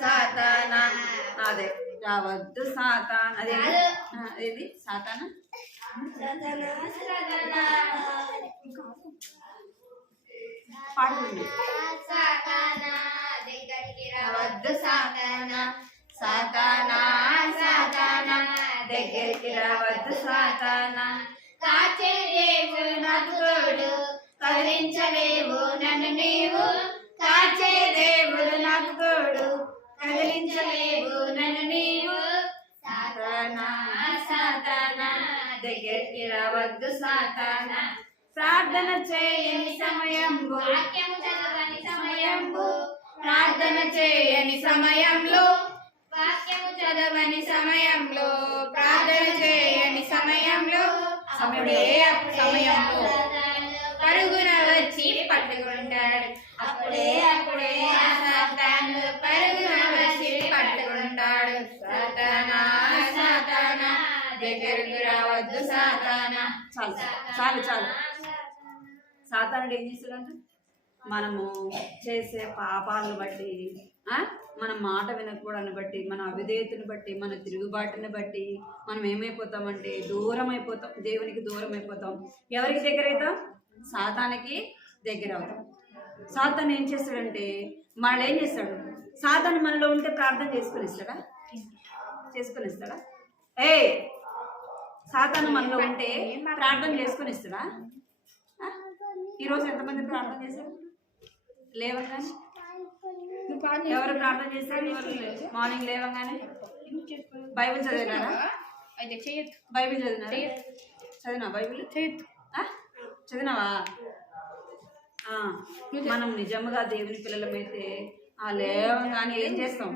సాతానా అదే రావద్దు సాతాన్, అదేది సాతానా పాట ఉంది. రావద్దు సాతానా సాతానా సాతానా దగ్గరికి రావద్దు సాతానా, కాచే దేవుడు నాకు తోడు కదిలించలేవు నన్ను నీవు, కాచే దేవుడు నాకు తోడు కదిలించలేవు నన్ను నీవు, సాతానా సాతానా దగ్గరికి రావద్దు సాతానా. ప్రార్థన చేయని సమయంలో, వాక్యము చదవని సమయంలో, ప్రార్థన చేయని సమయంలో, వాక్యము చదవని సమయంలో, ప్రార్థన చేయని సమయంలో, అప్పుడే సమయంలో పరుగున వచ్చి పట్టుకుంటాడు. అప్పుడే సాతాను పరుగున వచ్చి పట్టుకుంటాడు. సాతానా సాతానా దగ్గరకు రావద్దు సాతానా. చాలు చాలు చాలు. సాతానుడు ఏం చేస్తాడంట, మనము చేసే పాపాలను బట్టి, మన మాట వినకపోవడాన్ని బట్టి, మన అవిధేయతను బట్టి, మన తిరుగుబాటుని బట్టి మనం ఏమైపోతామంటే దూరం అయిపోతాం. దేవునికి దూరం అయిపోతాం. ఎవరికి దగ్గర అవుతాం? సాతానికి దగ్గర అవుతాం. సాతాను ఏం చేస్తాడంటే మనల్ని ఏం చేస్తాడు, సాతాను మనలో ఉంటే ప్రార్థన చేసుకొని ఇస్తాడా? చేసుకొని ఇస్తాడా? సాతాను మనలో ఉంటే ప్రార్థన చేసుకొని ఇస్తాడా? ఈరోజు ఎంతమంది ప్రార్థన చేశారు? లేవగానే ఎవరు ప్రార్థన చేశారు? మార్నింగ్ లేవగానే బైబిల్ చదివినారా? బైబిల్ చదివినారా? చదివినా బైబిల్? చదివినావా? మనం నిజంగా దేవుని పిల్లలమైతే లేవగానే ఏం చేస్తాం?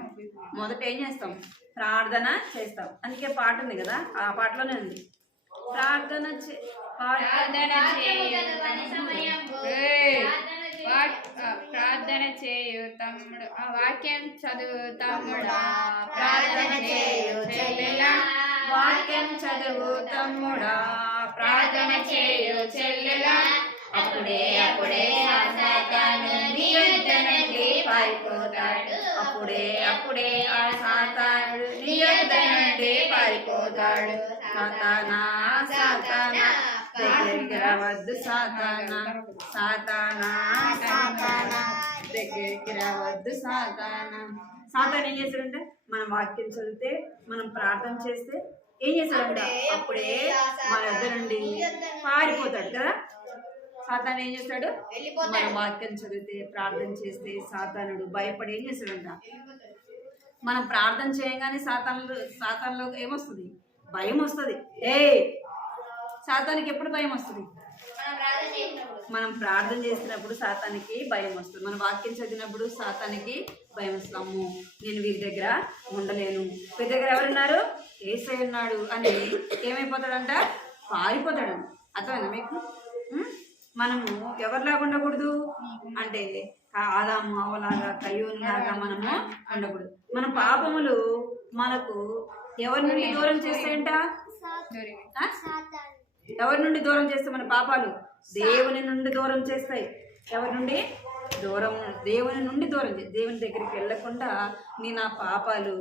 మొదట ఏం చేస్తాం? ప్రార్థన చేస్తాం. అందుకే పాట ఉంది కదా, ఆ పాటలోనే ఉంది ప్రార్థన ప్రార్థన చేయు తమ్ముడు వాక్యం చదువు తమ్ముడా ప్రార్థన చేయు చెల్లెలా వాక్యం చదువు తమ్ముడా ప్రార్థన చేయు చెల్లెలా అప్పుడే సాతాను నీ యొద్ద నుండి పారిపోతాడు అప్పుడే ఆ సాతానుడు నీ యొద్ద నుండి పారిపోతాడు. సాతానా సాతానా దగ్గరికి రావద్దు సాతానా దగ్గరికి రావద్దు సాతానా. సాతాను ఏం చేశాడంటే మనం వాక్యం చదివితే మనం ప్రార్థన చేస్తే ఏం చేశాడంట అప్పుడే మన యొద్ద నుండి పారిపోతాడు కదా. సాతాను ఏం చేస్తాడు మనం వాక్యం చదివితే ప్రార్థన చేస్తే సాతానుడు భయపడి ఏం చేస్తాడంట మనం ప్రార్థన చేయగానే సాతానులో ఏమొస్తుంది భయం వస్తుంది. సాతానికి ఎప్పుడు భయం వస్తుంది మనం ప్రార్థన చేసినప్పుడు సాతానికి భయం వస్తుంది. మనం వాక్యం చదివినప్పుడు సాతానికి భయం వస్తుంది. అమ్మో నేను వీరి దగ్గర ఉండలేను, వీరి దగ్గర ఎవరున్నారు యేసయ్య ఉన్నాడు అని ఏమైపోతాడంట పారిపోతాడంట. అర్థమైనా మీకు? మనము ఎవరిలాగా ఉండకూడదు అంటే ఆదాము అవ్వలాగా కయ్యూనిలాగా మనము ఉండకూడదు. మన పాపములు మనకు ఎవరి నుండి దూరం చేస్తాయంట? ఎవరి నుండి దూరం చేస్తే మన పాపాలు దేవుని నుండి దూరం చేస్తాయి. ఎవరి నుండి దూరం? దేవుని నుండి దూరం చేస్తాయి. దేవుని దగ్గరికి వెళ్ళకుండా నా పాపాలు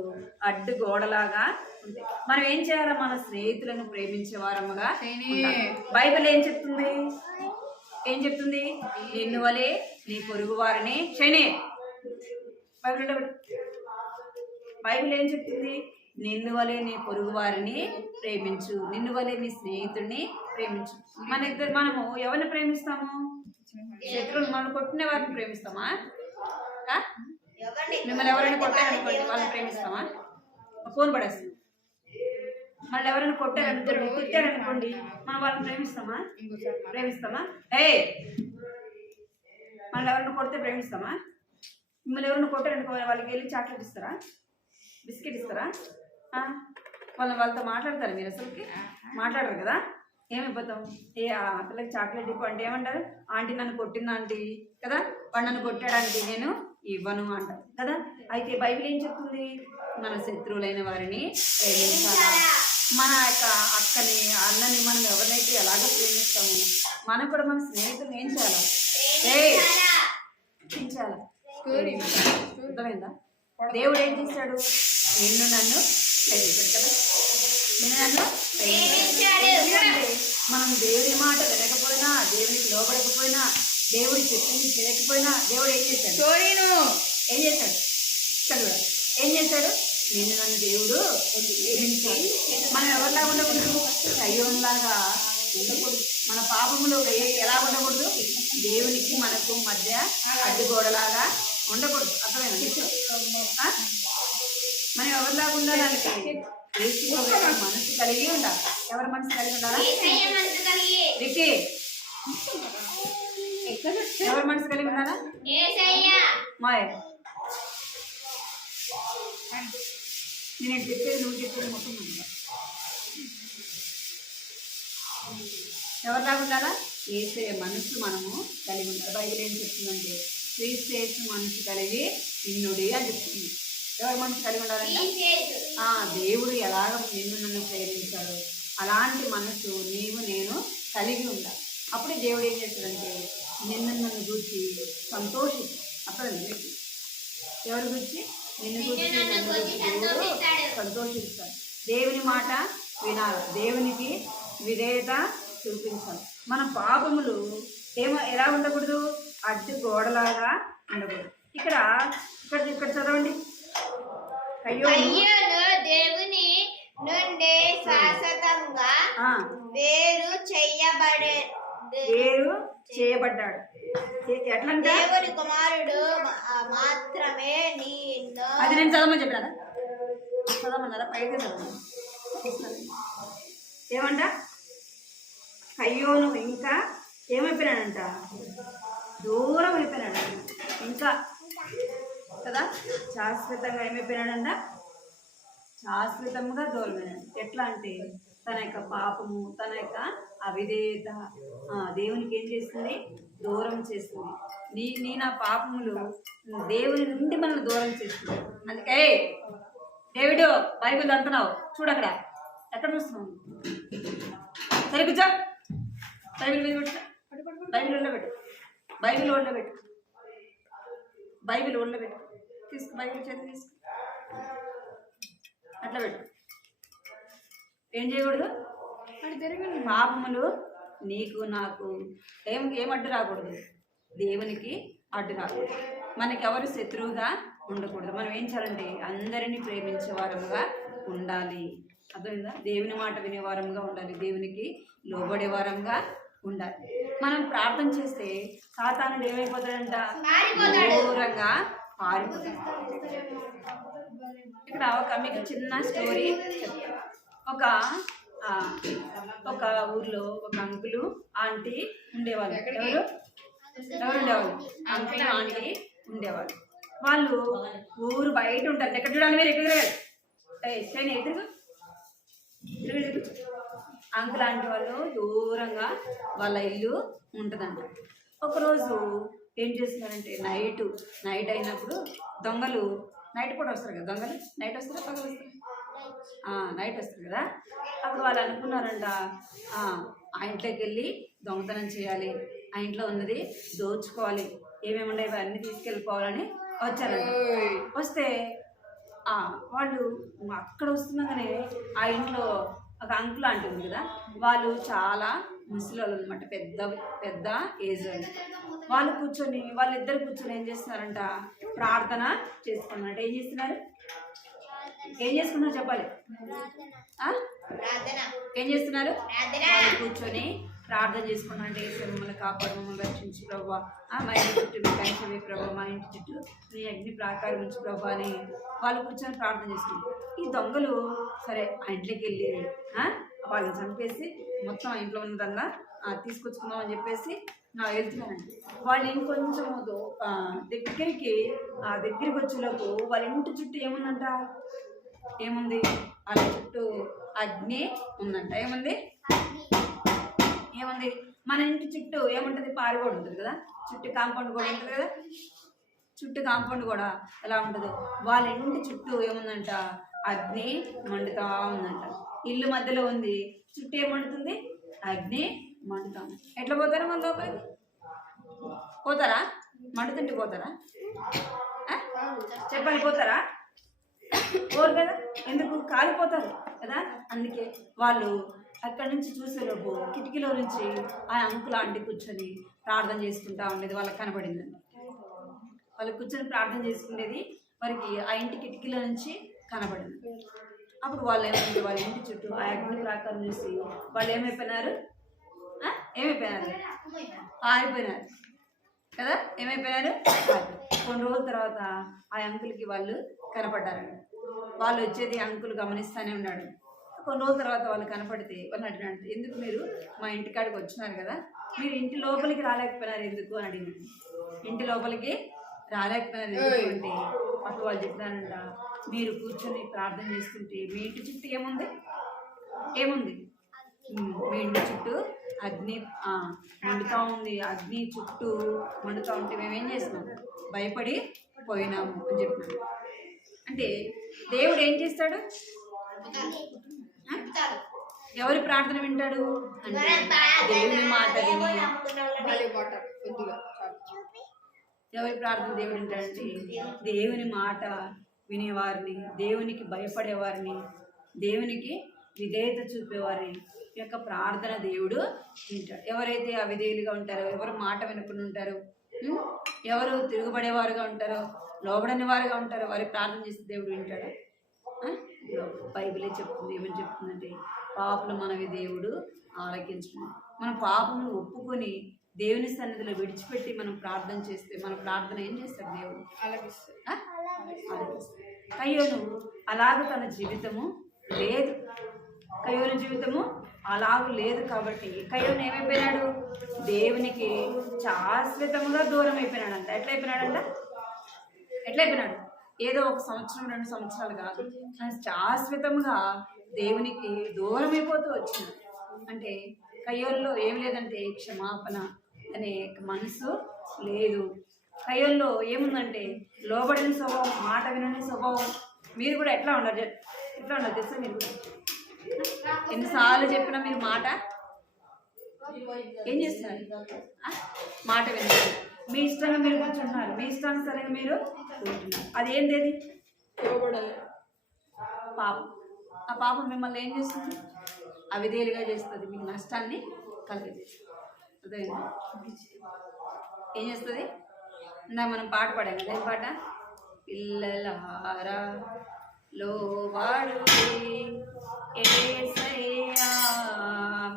అడ్డు గోడలాగా ఉంటాయి. మనం ఏం చేయాలి? మన స్నేహితులను ప్రేమించే వారముగా ఉండాలి. బైబిల్ ఏం చెప్తుంది? నిన్ను వలే నీ పొరుగు వారిని బైబిల్ ఏం చెప్తుంది? నిన్ను వలే నీ పొరుగు వారిని ప్రేమించు, నిన్ను వలే నీ స్నేహితుడిని ప్రేమించు. మనము ఎవరిని ప్రేమిస్తాము? శత్రువులు మనం కొట్టిన వారిని ప్రేమిస్తామా? మిమ్మల్ని ఎవరైనా కొట్టారనుకోండి వాళ్ళని ప్రేమిస్తామా? ఫోన్ పడేస్తాం. మళ్ళీ ఎవరైనా కొట్టారనుకోండి తిట్టారనుకోండి మనం వాళ్ళని ప్రేమిస్తామా? మళ్ళీ ఎవరైనా కొడితే ప్రేమిస్తామా? మిమ్మల్ని ఎవరైనా కొట్టారనుకో వాళ్ళకి వెళ్ళి చాక్లెట్ ఇస్తారా, బిస్కెట్ ఇస్తారా? వాళ్ళతో మాట్లాడతారు మీరు? అసలుకి మాట్లాడరు కదా. ఏమైపోతాం? ఆ పిల్లకి చాక్లెట్ ఇవ్వు అంటే ఏమంటారు? ఆంటీ నన్ను కొట్టింది ఆంటీ కదా, వాడు నన్ను కొట్టాడంటే నేను ఇవ్వను అంటారు కదా. అయితే బైబిల్ ఏం చెప్తుంది? మన శత్రువులైన వారిని ప్రేమించాలి. మన యొక్క అక్కని అన్నని మనం ఎవరినైతే ఎలాగ ప్రేమిస్తామో మనం కూడా మన స్నేహితులను ఏం చేయాలి? అర్థమైందా? దేవుడు ఏం చేశాడు? నిన్ను నన్ను ప్రేమించాడు కదా. మనం దేవుని మాట వినకపోయినా, దేవునికి లోబడకపోయినా, దేవుడి చెప్పింది చేయకపోయినా దేవుడు ఏం చేశాడు? ఏం చేశాడు? నిన్ను నన్ను దేవుడు ప్రేమించాడు. మనం ఎవరిలాగా ఉండకూడదు? కయ్యోన్లాగా ఉండకూడదు. మన పాపములు ఎలా ఉండకూడదు? దేవునికి మనకు మధ్య అడ్డుగోడలాగా ఉండకూడదు. అర్థమైనా? మనం ఎవరిలాగా ఉండాలంటే మనసు కలిగి ఉండాలి. ఎవరి మనసు కలిగి ఉండాలా? వికీ ఎవరి మనసు కలిగి ఉండాలా? మాయ నేను చెప్పేది నువ్వు చెప్పేది మొత్తం ఎవరిలాగా ఉండాలా? యేసయ్య మనసు మనము కలిగి ఉండాలి. బైబిల్ ఏం చెప్తుందంటే క్రీస్తు మనసు కలిగి నిన్నుడి అని చెప్తుంది. ఎవరి మనసు కలిగి ఉండాలంటే దేవుడు ఎలాగ నిన్ను నన్ను ప్రేమించాడు అలాంటి మనసు నీవు నేను కలిగి ఉండాలి. అప్పుడే దేవుడు ఏం చేస్తాడంటే నిన్ను నన్ను గురించి సంతోషిస్తాడు. అప్పుడు ఎవరి గురించి? నిన్ను గురించి నన్ను గురించి దేవుడు సంతోషిస్తాడు. దేవుని మాట వినాలి, దేవునికి విధేయత చూపించాలి. మన పాపములు ఎలా ఉండకూడదు? అడ్డు గోడలాగా ఉండకూడదు. ఇక్కడ చదవండి. దేవుని నుండి శాశ్వతంగా వేరు చేయబడ్డాడు. ఎట్లంటే దేవుని కుమారుడు మాత్రమే అది నేను చదవమని చెప్పినారా? చదవమన్నారా? పైకి చదవమని ఏమంట? కయ్యోను ఇంకా ఏమైపోయినాడంట? దూరం అయిపోయినాడు. ఇంకా కదా శాశ్వతంగా ఏమైపోయినాడంట? శాశ్వతంగా దూరమైనాడు. ఎట్లా అంటే తన యొక్క పాపము, తన యొక్క అవిధేయత దేవునికి ఏం చేస్తుంది? దూరం చేస్తుంది. నీ నా పాపములు దేవుని నుండి మనల్ని దూరం చేస్తుంది. అందుకే డేవిడ్ బైబిల్ అంటున్నావు చూడు, అక్కడ ఎక్కడ చూస్తున్నావు? సరే కూర్చో, బైబిల్ మీద పెట్టు, బైబిల్ ఒళ్ళో పెట్టు, బైబిల్ ఒళ్ళో పెట్టు, బైబిల్ ఒళ్ళో పెట్టు, తీసుకు, బైబిల్ చేతి తీసుకు, అట్లా పెట్టు. ఏం చేయకూడదు? పాపములు నీకు నాకు ఏం అడ్డు రాకూడదు, దేవునికి అడ్డు రాకూడదు, మనకి ఎవరు శత్రువుగా ఉండకూడదు. మనం ఏం చేయాలంటే అందరినీ ప్రేమించే వారముగా ఉండాలి. అర్థమైందా? దేవుని మాట వినే వారంగా ఉండాలి, దేవునికి లోబడే వారంగా ఉండాలి. మనం ప్రార్థన చేస్తే సాతానుడు ఏమైపోతాడంట? దూరంగా పారిపోతాడు. ఇక్కడ మీకు చిన్న స్టోరీ చెప్తాను. ఒక ఊర్లో ఒక అంకులు ఆంటీ ఉండేవాళ్ళు. ఎవరు ఉండేవాళ్ళు? అంకుల్ ఆంటీ ఉండేవాళ్ళు. వాళ్ళు ఊరు బయట ఉంటారు. ఎక్కడ చూడాలి మీరు? ఎక్కడ ఎదురు అంకుల్ ఆంటీ వాళ్ళు దూరంగా వాళ్ళ ఇల్లు ఉంటుందంట. ఒకరోజు ఏం చేస్తున్నారంటే నైట్ అయినప్పుడు దొంగలు నైట్ పూట వస్తారు కదా, దొంగలు నైట్ వస్తారా పగలు వస్తారు? నైట్ వస్తారు కదా. అప్పుడు వాళ్ళు అనుకున్నారంట ఆ ఇంట్లోకి వెళ్ళి దొంగతనం చేయాలి, ఆ ఇంట్లో ఉన్నది దోచుకోవాలి, ఏమేమి ఉండేవి అన్నీ తీసుకెళ్ళిపోవాలని వచ్చారంట. వస్తే వాళ్ళు అక్కడ వస్తున్నాగానే ఆ ఇంట్లో ఒక అంకుల్ అంటుంది కదా, వాళ్ళు చాలా ముసలి వాళ్ళు అనమాట, పెద్ద ఏజ్ వాళ్ళు. వాళ్ళిద్దరు కూర్చొని ఏం చేస్తున్నారంట? ప్రార్థన చేసుకున్నారంట. ఏం చేసుకున్నారు చెప్పాలి? ఏం చేస్తున్నారు? కూర్చొని ప్రార్థన చేసుకున్నారంటే, మమ్మల్ని కాపాడు, మమ్మల్ని రక్షించి ప్రభా, మా ఇంటి చుట్టూ మీ కంచెవి ప్రభా, మా ఇంటి చుట్టూ మీ అగ్ని ప్రాకారం నుంచి ప్రభా అని వాళ్ళు కూర్చొని ప్రార్థన చేసుకున్నారు. ఈ దొంగలు సరే ఆ ఇంట్లోకి వెళ్ళి వాళ్ళని చంపేసి మొత్తం ఆ ఇంట్లో ఉన్నదల్లా తీసుకొచ్చుకుందాం అని చెప్పేసి వెళ్తున్నానండి. వాళ్ళు ఇంకొంచెం దగ్గరికి వచ్చేలోపు వాళ్ళ ఇంటి చుట్టూ ఏముందంట? ఏముంది? వాళ్ళ చుట్టూ అగ్ని ఉందంట. ఏముంది? మన ఇంటి చుట్టూ ఏముంటుంది? పారిగోడ ఉంటుంది కదా, చుట్టూ కాంపౌండ్ కూడా ఉంటుంది కదా. చుట్టూ కాంపౌండ్ కూడా ఎలా ఉంటుందో వాళ్ళ ఇంటి చుట్టూ ఏముందంట? అగ్ని మండుతా ఉందంట. ఇల్లు మధ్యలో ఉంది, చుట్టూ ఏమండుతుంది? అగ్ని మండుతా ఉంది. ఎట్లా పోతారా మన లోపలికి? పోతారా? మండుతుంటే పోతారా? చెప్పండి, పోతారా? పోరు కదా, ఎందుకు? కాలిపోతారు కదా. అందుకే వాళ్ళు అక్కడి నుంచి చూసేలోపు కిటికీలో నుంచి ఆ అంకుల్ ఆంటీ కూర్చొని ప్రార్థన చేసుకుంటా ఉండేది వాళ్ళకి కనబడిందండి. వాళ్ళు కూర్చొని ప్రార్థన చేసుకునేది వారికి ఆ ఇంటి కిటికీలో నుంచి కనబడింది. అప్పుడు వాళ్ళు ఏమైంది? వాళ్ళ ఇంటి చుట్టూ ఆ అగ్ని ప్రాకారం చూసి వాళ్ళు ఏమైపోయినారు? పారిపోయినారు కదా. ఏమైపోయినారు? కొన్ని రోజుల తర్వాత ఆ అంకుల్కి వాళ్ళు కనపడ్డారండి. వాళ్ళు వచ్చేది అంకుల్ గమనిస్తూనే ఉన్నాడు. కొన్ని రోజుల తర్వాత వాళ్ళు కనపడితే వాళ్ళు అడిగినాడు, ఎందుకు మీరు మా ఇంటికాడికి వచ్చినారు కదా, మీరు ఇంటి లోపలికి రాలేకపోయినారు ఎందుకు అని అడిగినాడు. ఇంటి లోపలికి రాలేకపోయినారు ఎందుకు అంటే అప్పుడు వాళ్ళు చెప్పినారంట, మీరు కూర్చొని ప్రార్థన చేస్తుంటే మీ ఇంటి చుట్టూ ఏముంది? మీ ఇంటి చుట్టూ అగ్ని మండుతూ ఉంది, అగ్ని చుట్టూ మండుతూ ఉంటే మేమేం చేస్తున్నాం? భయపడి పోయినాము అని చెప్పినాడు. అంటే దేవుడు ఏం చేస్తాడు? ఎవరి ప్రార్థన వింటాడు అంటే దేవుని మాట విని. ఎవరి ప్రార్థన దేవుడు వింటాడంటే దేవుని మాట వినేవారిని, దేవునికి భయపడేవారిని, దేవునికి విధేయత చూపేవారిని యొక్క ప్రార్థన దేవుడు వింటాడు. ఎవరైతే అవిధేయులుగా ఉంటారో, ఎవరు మాట వినకుండా ఉంటారో, ఎవరు తిరుగుబడేవారుగా ఉంటారో, లోబడని వారుగా ఉంటారో వారి ప్రార్థన చేస్తే దేవుడు వింటాడు. బైబిలే చెప్తుంది. ఏమని చెప్తుందంటే పాపలు మనవి దేవుడు ఆలకించుకుని, మన పాపమును ఒప్పుకొని దేవుని సన్నిధిలో విడిచిపెట్టి మనం ప్రార్థన చేస్తే మన ప్రార్థన ఏం చేస్తాడు? దేవుడు ఆలకిస్తాడు. కయ్యోను అలాగ తన జీవితము లేదు. కయ్యోను జీవితము అలాగూ లేదు కాబట్టి కయ్యోను ఏమైపోయినాడు? దేవునికి శాశ్వతముగా దూరం అయిపోయినాడంట. ఎట్లయిపోయినాడు? ఏదో ఒక సంవత్సరం 2 సంవత్సరాలు కాదు, శాశ్వతముగా దేవునికి దూరం అయిపోతూ వచ్చినాడు. అంటే కయ్యోల్లో ఏం లేదంటే క్షమాపణ అనే మనసు లేదు. కయ్యోల్లో ఏముందంటే లోబడిన స్వభావం, మాట వినని స్వభావం. మీరు కూడా ఎట్లా ఉండరు తెలుసా? మీరు కూడా ఎన్నిసార్లు చెప్పినా మీరు మాట ఏం చేస్తున్నారు? మాట వినరు. మీ ఇష్టంగా మీరు కూర్చుంటున్నారు, మీ ఇష్టానుసారంగా మీరు కూర్చుంటున్నారు. అది ఏంది? పాపం. ఆ పాపం మిమ్మల్ని ఏం చేస్తుంది? అవిధేయులుగా చేస్తుంది, మీకు నష్టాన్ని కలిగజేస్తుంది. అర్థమైందా? ఏం చేస్తుంది? ఇందాక మనం పాట పాడాం కదా, ఏం పాట? పిల్లలారా లోబడుడి యేసయ్యా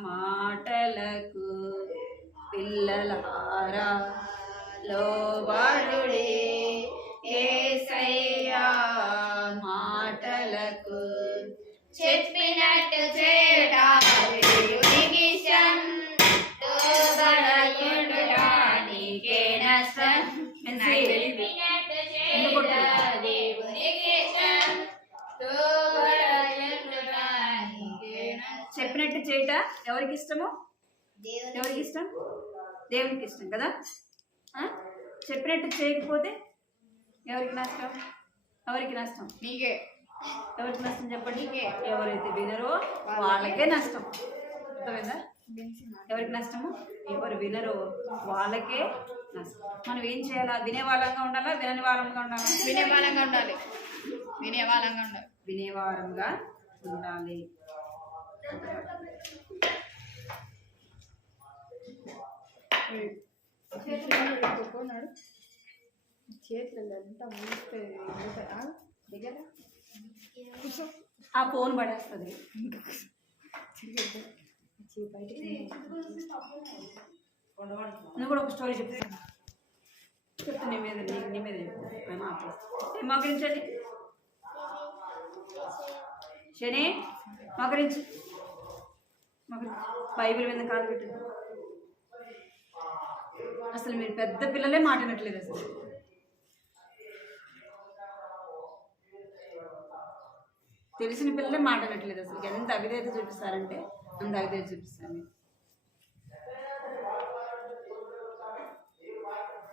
మాటలకు, పిల్లలారా లోబడుడి యేసయ్యా మాటలకు, చెప్పినట్టు చేయుట దేవునికి ఇష్టం, లోబడకుండుట నీకే నష్టం. చెప్పినట్టు చేయుట దేవునికి ఇష్టం, లోబడకుండుట నీకే నష్టం. చెప్పినట్టు చేయట ఎవరికి ఇష్టము? ఎవరికి ఇష్టం? దేవునికి ఇష్టం కదా. చెప్పినట్టు చేయకపోతే ఎవరికి నష్టం? ఎవరికి నష్టం? నీకే. ఎవరికి నష్టం చెప్పండి? ఎవరైతే వినరో వాళ్ళకే నష్టం. అర్థమైందా? ఎవరికి నష్టము? ఎవరు వినరో వాళ్ళకే నష్టం. మనం ఏం చేయాలా? వినే వాళ్ళంగా ఉండాలా, వినని వాళ్ళంగా ఉండాలా? వినే వాళ్ళంగా ఉండాలి. వినే వాళ్ళంగా ఉండాలి. వినేవారంగా ఉండాలి. చేతులు ఎంత మూస్తే దగ్గర ఆ ఫోన్ పడేస్తుంది. నువ్వు కూడా ఒక స్టోరీ చెప్తా నీ మీద చెప్పు. మోకరించండి శని, మోకరించి బైబిల్ మీద కాలు పెట్టండి. అసలు మీరు పెద్ద పిల్లలే మాటినట్లేదు. అసలు తెలిసిన పిల్లలే మాట్లాడట్లేదు. అసలు ఎంత అవిధేయత చూపిస్తారంటే అంత అవిధేయత చూపిస్తాను.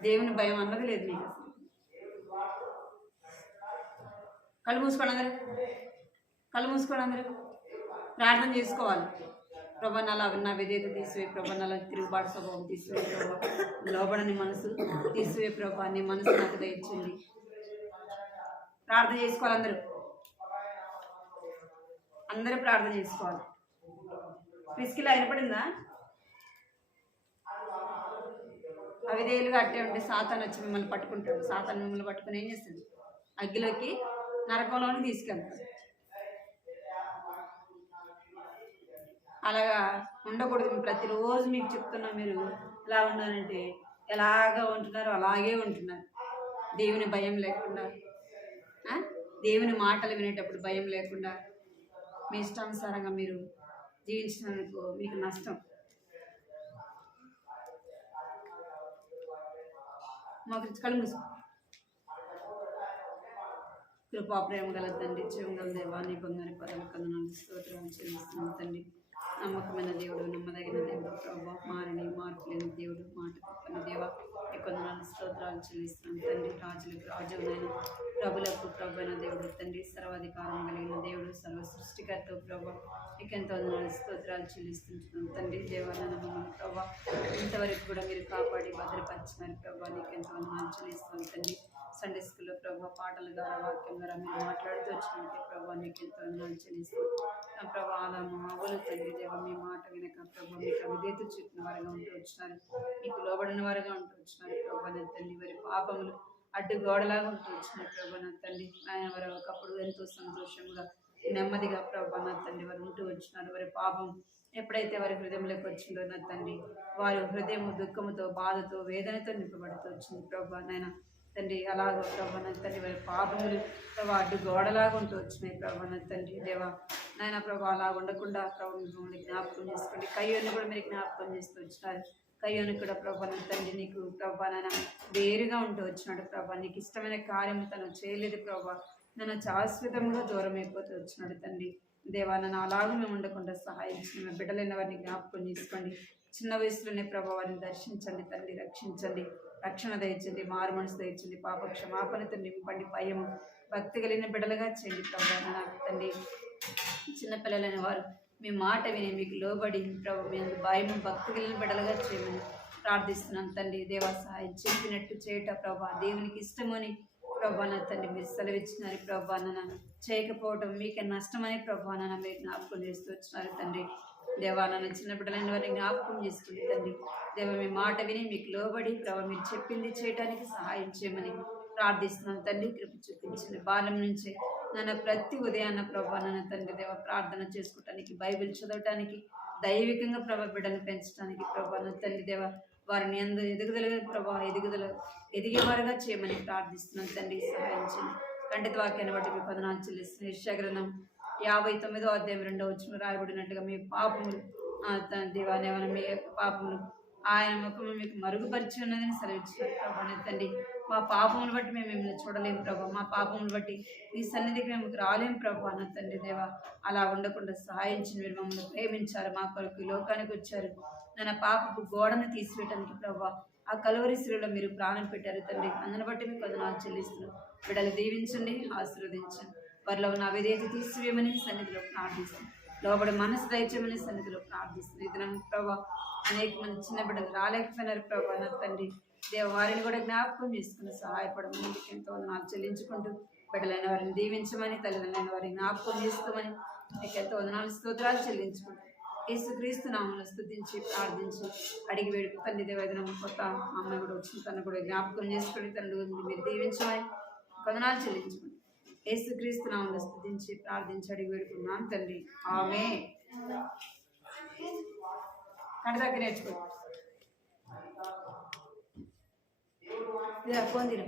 దేవుని భయం అన్నది లేదు మీకు. అసలు కళ్ళు మూసుకోండి అందరూ, కళ్ళు మూసుకోండి అందరూ. ప్రార్థన చేసుకోవాలి. ప్రభా నా విధేయత తీసివే ప్రభా, నాలో తిరుగుబాటు స్వభావం తీసివే ప్రభా, లోబడని మనసు తీసివే ప్రభా, నీ మనసు నాకు దయచేయండి. ప్రార్థన చేసుకోవాలి అందరూ, అందరూ ప్రార్థన చేసుకోవాలి. ప్రిస్కిలా వినపడిందా? అవిధేయులుగా అట్టే ఉంటే సాతాను వచ్చి మిమ్మల్ని పట్టుకుంటాడు. సాతాను మిమ్మల్ని పట్టుకుని ఏం చేస్తుంది? అగ్గిలోకి, నరకంలోని తీసుకెళ్తాడు. అలాగా ఉండకూడదు. ప్రతిరోజు మీకు చెప్తున్నా, మీరు ఎలా ఉన్నారంటే ఎలాగా ఉంటున్నారు అలాగే ఉంటున్నారు. దేవుని భయం లేకుండా, దేవుని మాటలు వినేటప్పుడు భయం లేకుండా మీ ఇష్టానుసారంగా మీరు జీవించినందుకు మీకు నష్టం. మాకు కళ్ళు మూసుకో. కృపా ప్రేమ గల తండ్రి, జీవగల దేవా, నీ బంగారు పదవి కొందనాలు స్తోత్రం చెల్లిస్తున్నాం తండ్రి. నమ్మకమైన దేవుడు, నమ్మదగిన దేవుడు ప్రభా, మారని మార్పులేని దేవుడు, మాట తప్పని దేవా, ఈ కొందనాలు స్తోత్రాలు చెల్లిస్తున్నాం తండ్రి. రాజులకు రాజునైన, ప్రభులకు ప్రభైన దేవుడు తండ్రి, సర్వాధికారం కలిగిన దేవుడు, సర్వ సృష్టికర్త ప్రభా, నీకెంతో వందనాలు స్తోత్రాలు చెల్లిస్తున్నాం తండ్రి. దేవాలయ నమ్మకం ప్రభా, ఇంతవరకు కూడా మీరు కాపాడి భద్రపరిచినారు ప్రభా, నీకెంతో వందనాలు చెల్లిస్తున్నాం తండ్రి. సండే స్కూల్లో ప్రభా, పాటల ద్వారా, వాక్యం ద్వారా మీరు మాట్లాడుతూ వచ్చినట్టు ప్రభా, నీకు ఎంతో వందనాలు చెల్లిస్తున్నాం ప్రభా. అలా మా ఆవులు తండ్రి దేవ, మీ మాట వినక ప్రభా, మీకు అవిధేయత చూపిన వారుగా ఉంటూ వచ్చినారు, మీకు లోబడిన వారుగా ఉంటూ వచ్చినారు ప్రభా. నా తండ్రి వారి పాపములు అడ్డు గోడలాగా ఉంటూ వచ్చినారు ప్రభా. నా తండ్రి ఆయన వారు ఒకప్పుడు ఎంతో సంతోషంగా నెమ్మదిగా ప్రభా నా తండ్రి వారు ఉంటూ వచ్చినారు. వారి పాపం ఎప్పుడైతే వారి హృదయంలోకి వచ్చిందో నా తండ్రి, వారి హృదయం దుఃఖముతో, బాధతో, వేదనతో నింపబడుతూ వచ్చింది ప్రభా. నాయన తండ్రి అలాగ ప్రభా నా తండ్రి వారి పాపములు ప్రభా అడ్డు గోడలాగా ఉంటూ వచ్చినాయి ప్రభా. నా తండ్రి దేవా నాయన ప్రభా అలా ఉండకుండా ప్రభు మిమ్మల్ని జ్ఞాపకం చేసుకోండి. కయ్యోని కూడా మీరు జ్ఞాపకం చేస్తూ వచ్చినారు. కయ్యోని కూడా ప్రభా నా తండ్రి నీకు ప్రభా నాయన వేరుగా ఉంటూ వచ్చినాడు ప్రభా. నీకు ఇష్టమైన కార్యము తను చేయలేదు ప్రభా. నన్ను శాశ్వతంగా దూరం అయిపోతూ వచ్చినాడు తండ్రి. దేవా నన్ను అలాగే మేము ఉండకుండా సహాయం చేయండి. బిడ్డలైన వారిని జ్ఞాపకం చేసుకోండి. చిన్న వయసులోనే ప్రభావ వారిని దర్శించండి తండ్రి, రక్షించండి, రక్షణ దయచండి, మారు మనసు దయచండి, పాప క్షమాపణతో నింపండి, భయము భక్తి కలిగిన బిడ్డలుగా చేయండి ప్రభావ నాకు తండ్రి. చిన్నపిల్లలైన వారు మీ మాట విని మీకు లోబడి ప్రభు మీ భయము భక్తి కలిగిన బిడ్డలుగా చేయమని ప్రార్థిస్తున్నాను తండ్రి. దేవా సహాయం చెప్పినట్టు చేయట ప్రభా దేవునికి ఇష్టమని ప్రభా నా తండ్రి మీరు సెలవిచ్చినారు ప్రభా నాన్న. చేయకపోవడం మీకే నష్టమని ప్రభా నాన్న మీరు జ్ఞాపకం చేస్తూ వచ్చినారు తండ్రి. దేవా నన్ను చిన్న బిడ్డలైన వారిని జ్ఞాపకం చేసుకుని తండ్రి. దేవ మీ మాట విని మీకు లోబడి ప్రభా మీరు చెప్పింది చేయడానికి సహాయం చేయమని ప్రార్థిస్తున్నాను తండ్రి. కృప చూపించండి. బాల్యం నుంచే నన్ను ప్రతి ఉదయాన్న ప్రభా నన్ను తండ్రి దేవ ప్రార్థన చేసుకోవటానికి, బైబిల్ చదవటానికి, దైవికంగా ప్రభా బిడ్డను పెంచడానికి ప్రభా నన్ను తండ్రి దేవ వారిని అందరూ ఎదిగేవారుగా చేయమని ప్రార్థిస్తున్నాను తండ్రి. సహాయం చేయండి. ఖండిత వాక్యాన్ని బట్టి మీ పదనాలు చెల్లిస్తున్నాను. యెషయా గ్రంథం 59వ అధ్యాయం 2వ వచనంలో రాయబడినట్టుగా మీ పాపములు దేవానేమన మీ పాపములు ఆయన ముఖము మీకు మరుగుపరిచి ఉన్నదని సెలవిచ్చారు ప్రభా తండ్రి. మా పాపములు బట్టి మేము మిమ్మల్ని చూడలేము ప్రభా, మా పాపములు బట్టి మీ సన్నిధికి మేము రాలేము ప్రభా అన్న తండ్రి దేవ. అలా ఉండకుండా సహాయించి మీరు మమ్మల్ని ప్రేమించారు, మా కొరకు ఈ లోకానికి వచ్చారు. నా పాపపు గోడను తీసివేయటానికి ప్రభా ఆ కలువరి శిలువలో మీరు ప్రాణం పెట్టారు తండ్రి. అందుని బట్టి మీకు వందనాలు చెల్లిస్తున్నాం. బిడ్డలు దీవించండి, ఆశీర్వదించండి. వారిలో ఉన్న అవిధేయత తీసివేయమని సన్నిధిలో ప్రార్థిస్తాం. లోబడి మనసు దయచేయమని సన్నిధిలో ప్రార్థిస్తుంది. ఇది ప్రభా అనేక మంది చిన్న బిడ్డలు రాలేకపోయినారు ప్రభా నా తండ్రి దేవ. వారిని కూడా జ్ఞాపకం చేసుకుని సహాయపడమని మీకు ఎంతో వందనాలు చెల్లించుకుంటూ బిడ్డలైన వారిని దీవించమని, తల్లిదండ్రులైన వారిని జ్ఞాపకం చేసుకోమని మీకు ఎంతో వందనాలు స్తోత్రాలు చెల్లించుకుంటూ యేసుక్రీస్తు నామములో స్తుతించి ప్రార్థించి అడిగి వేడుకు తండ్రి దేవ. కొత్త అమ్మాయి కూడా వచ్చిన తను కూడా జ్ఞాపకం చేసుకుని తండ్రి మీరు దీవించమని వందనాలు చెల్లించుకోండి. యేసుక్రీస్తు నామములో స్తుతించి ప్రార్థించి అడిగి వేడుకున్నాను తండ్రి. ఆమేన్. కంటి దగ్గర నేర్చుకో. పొందిన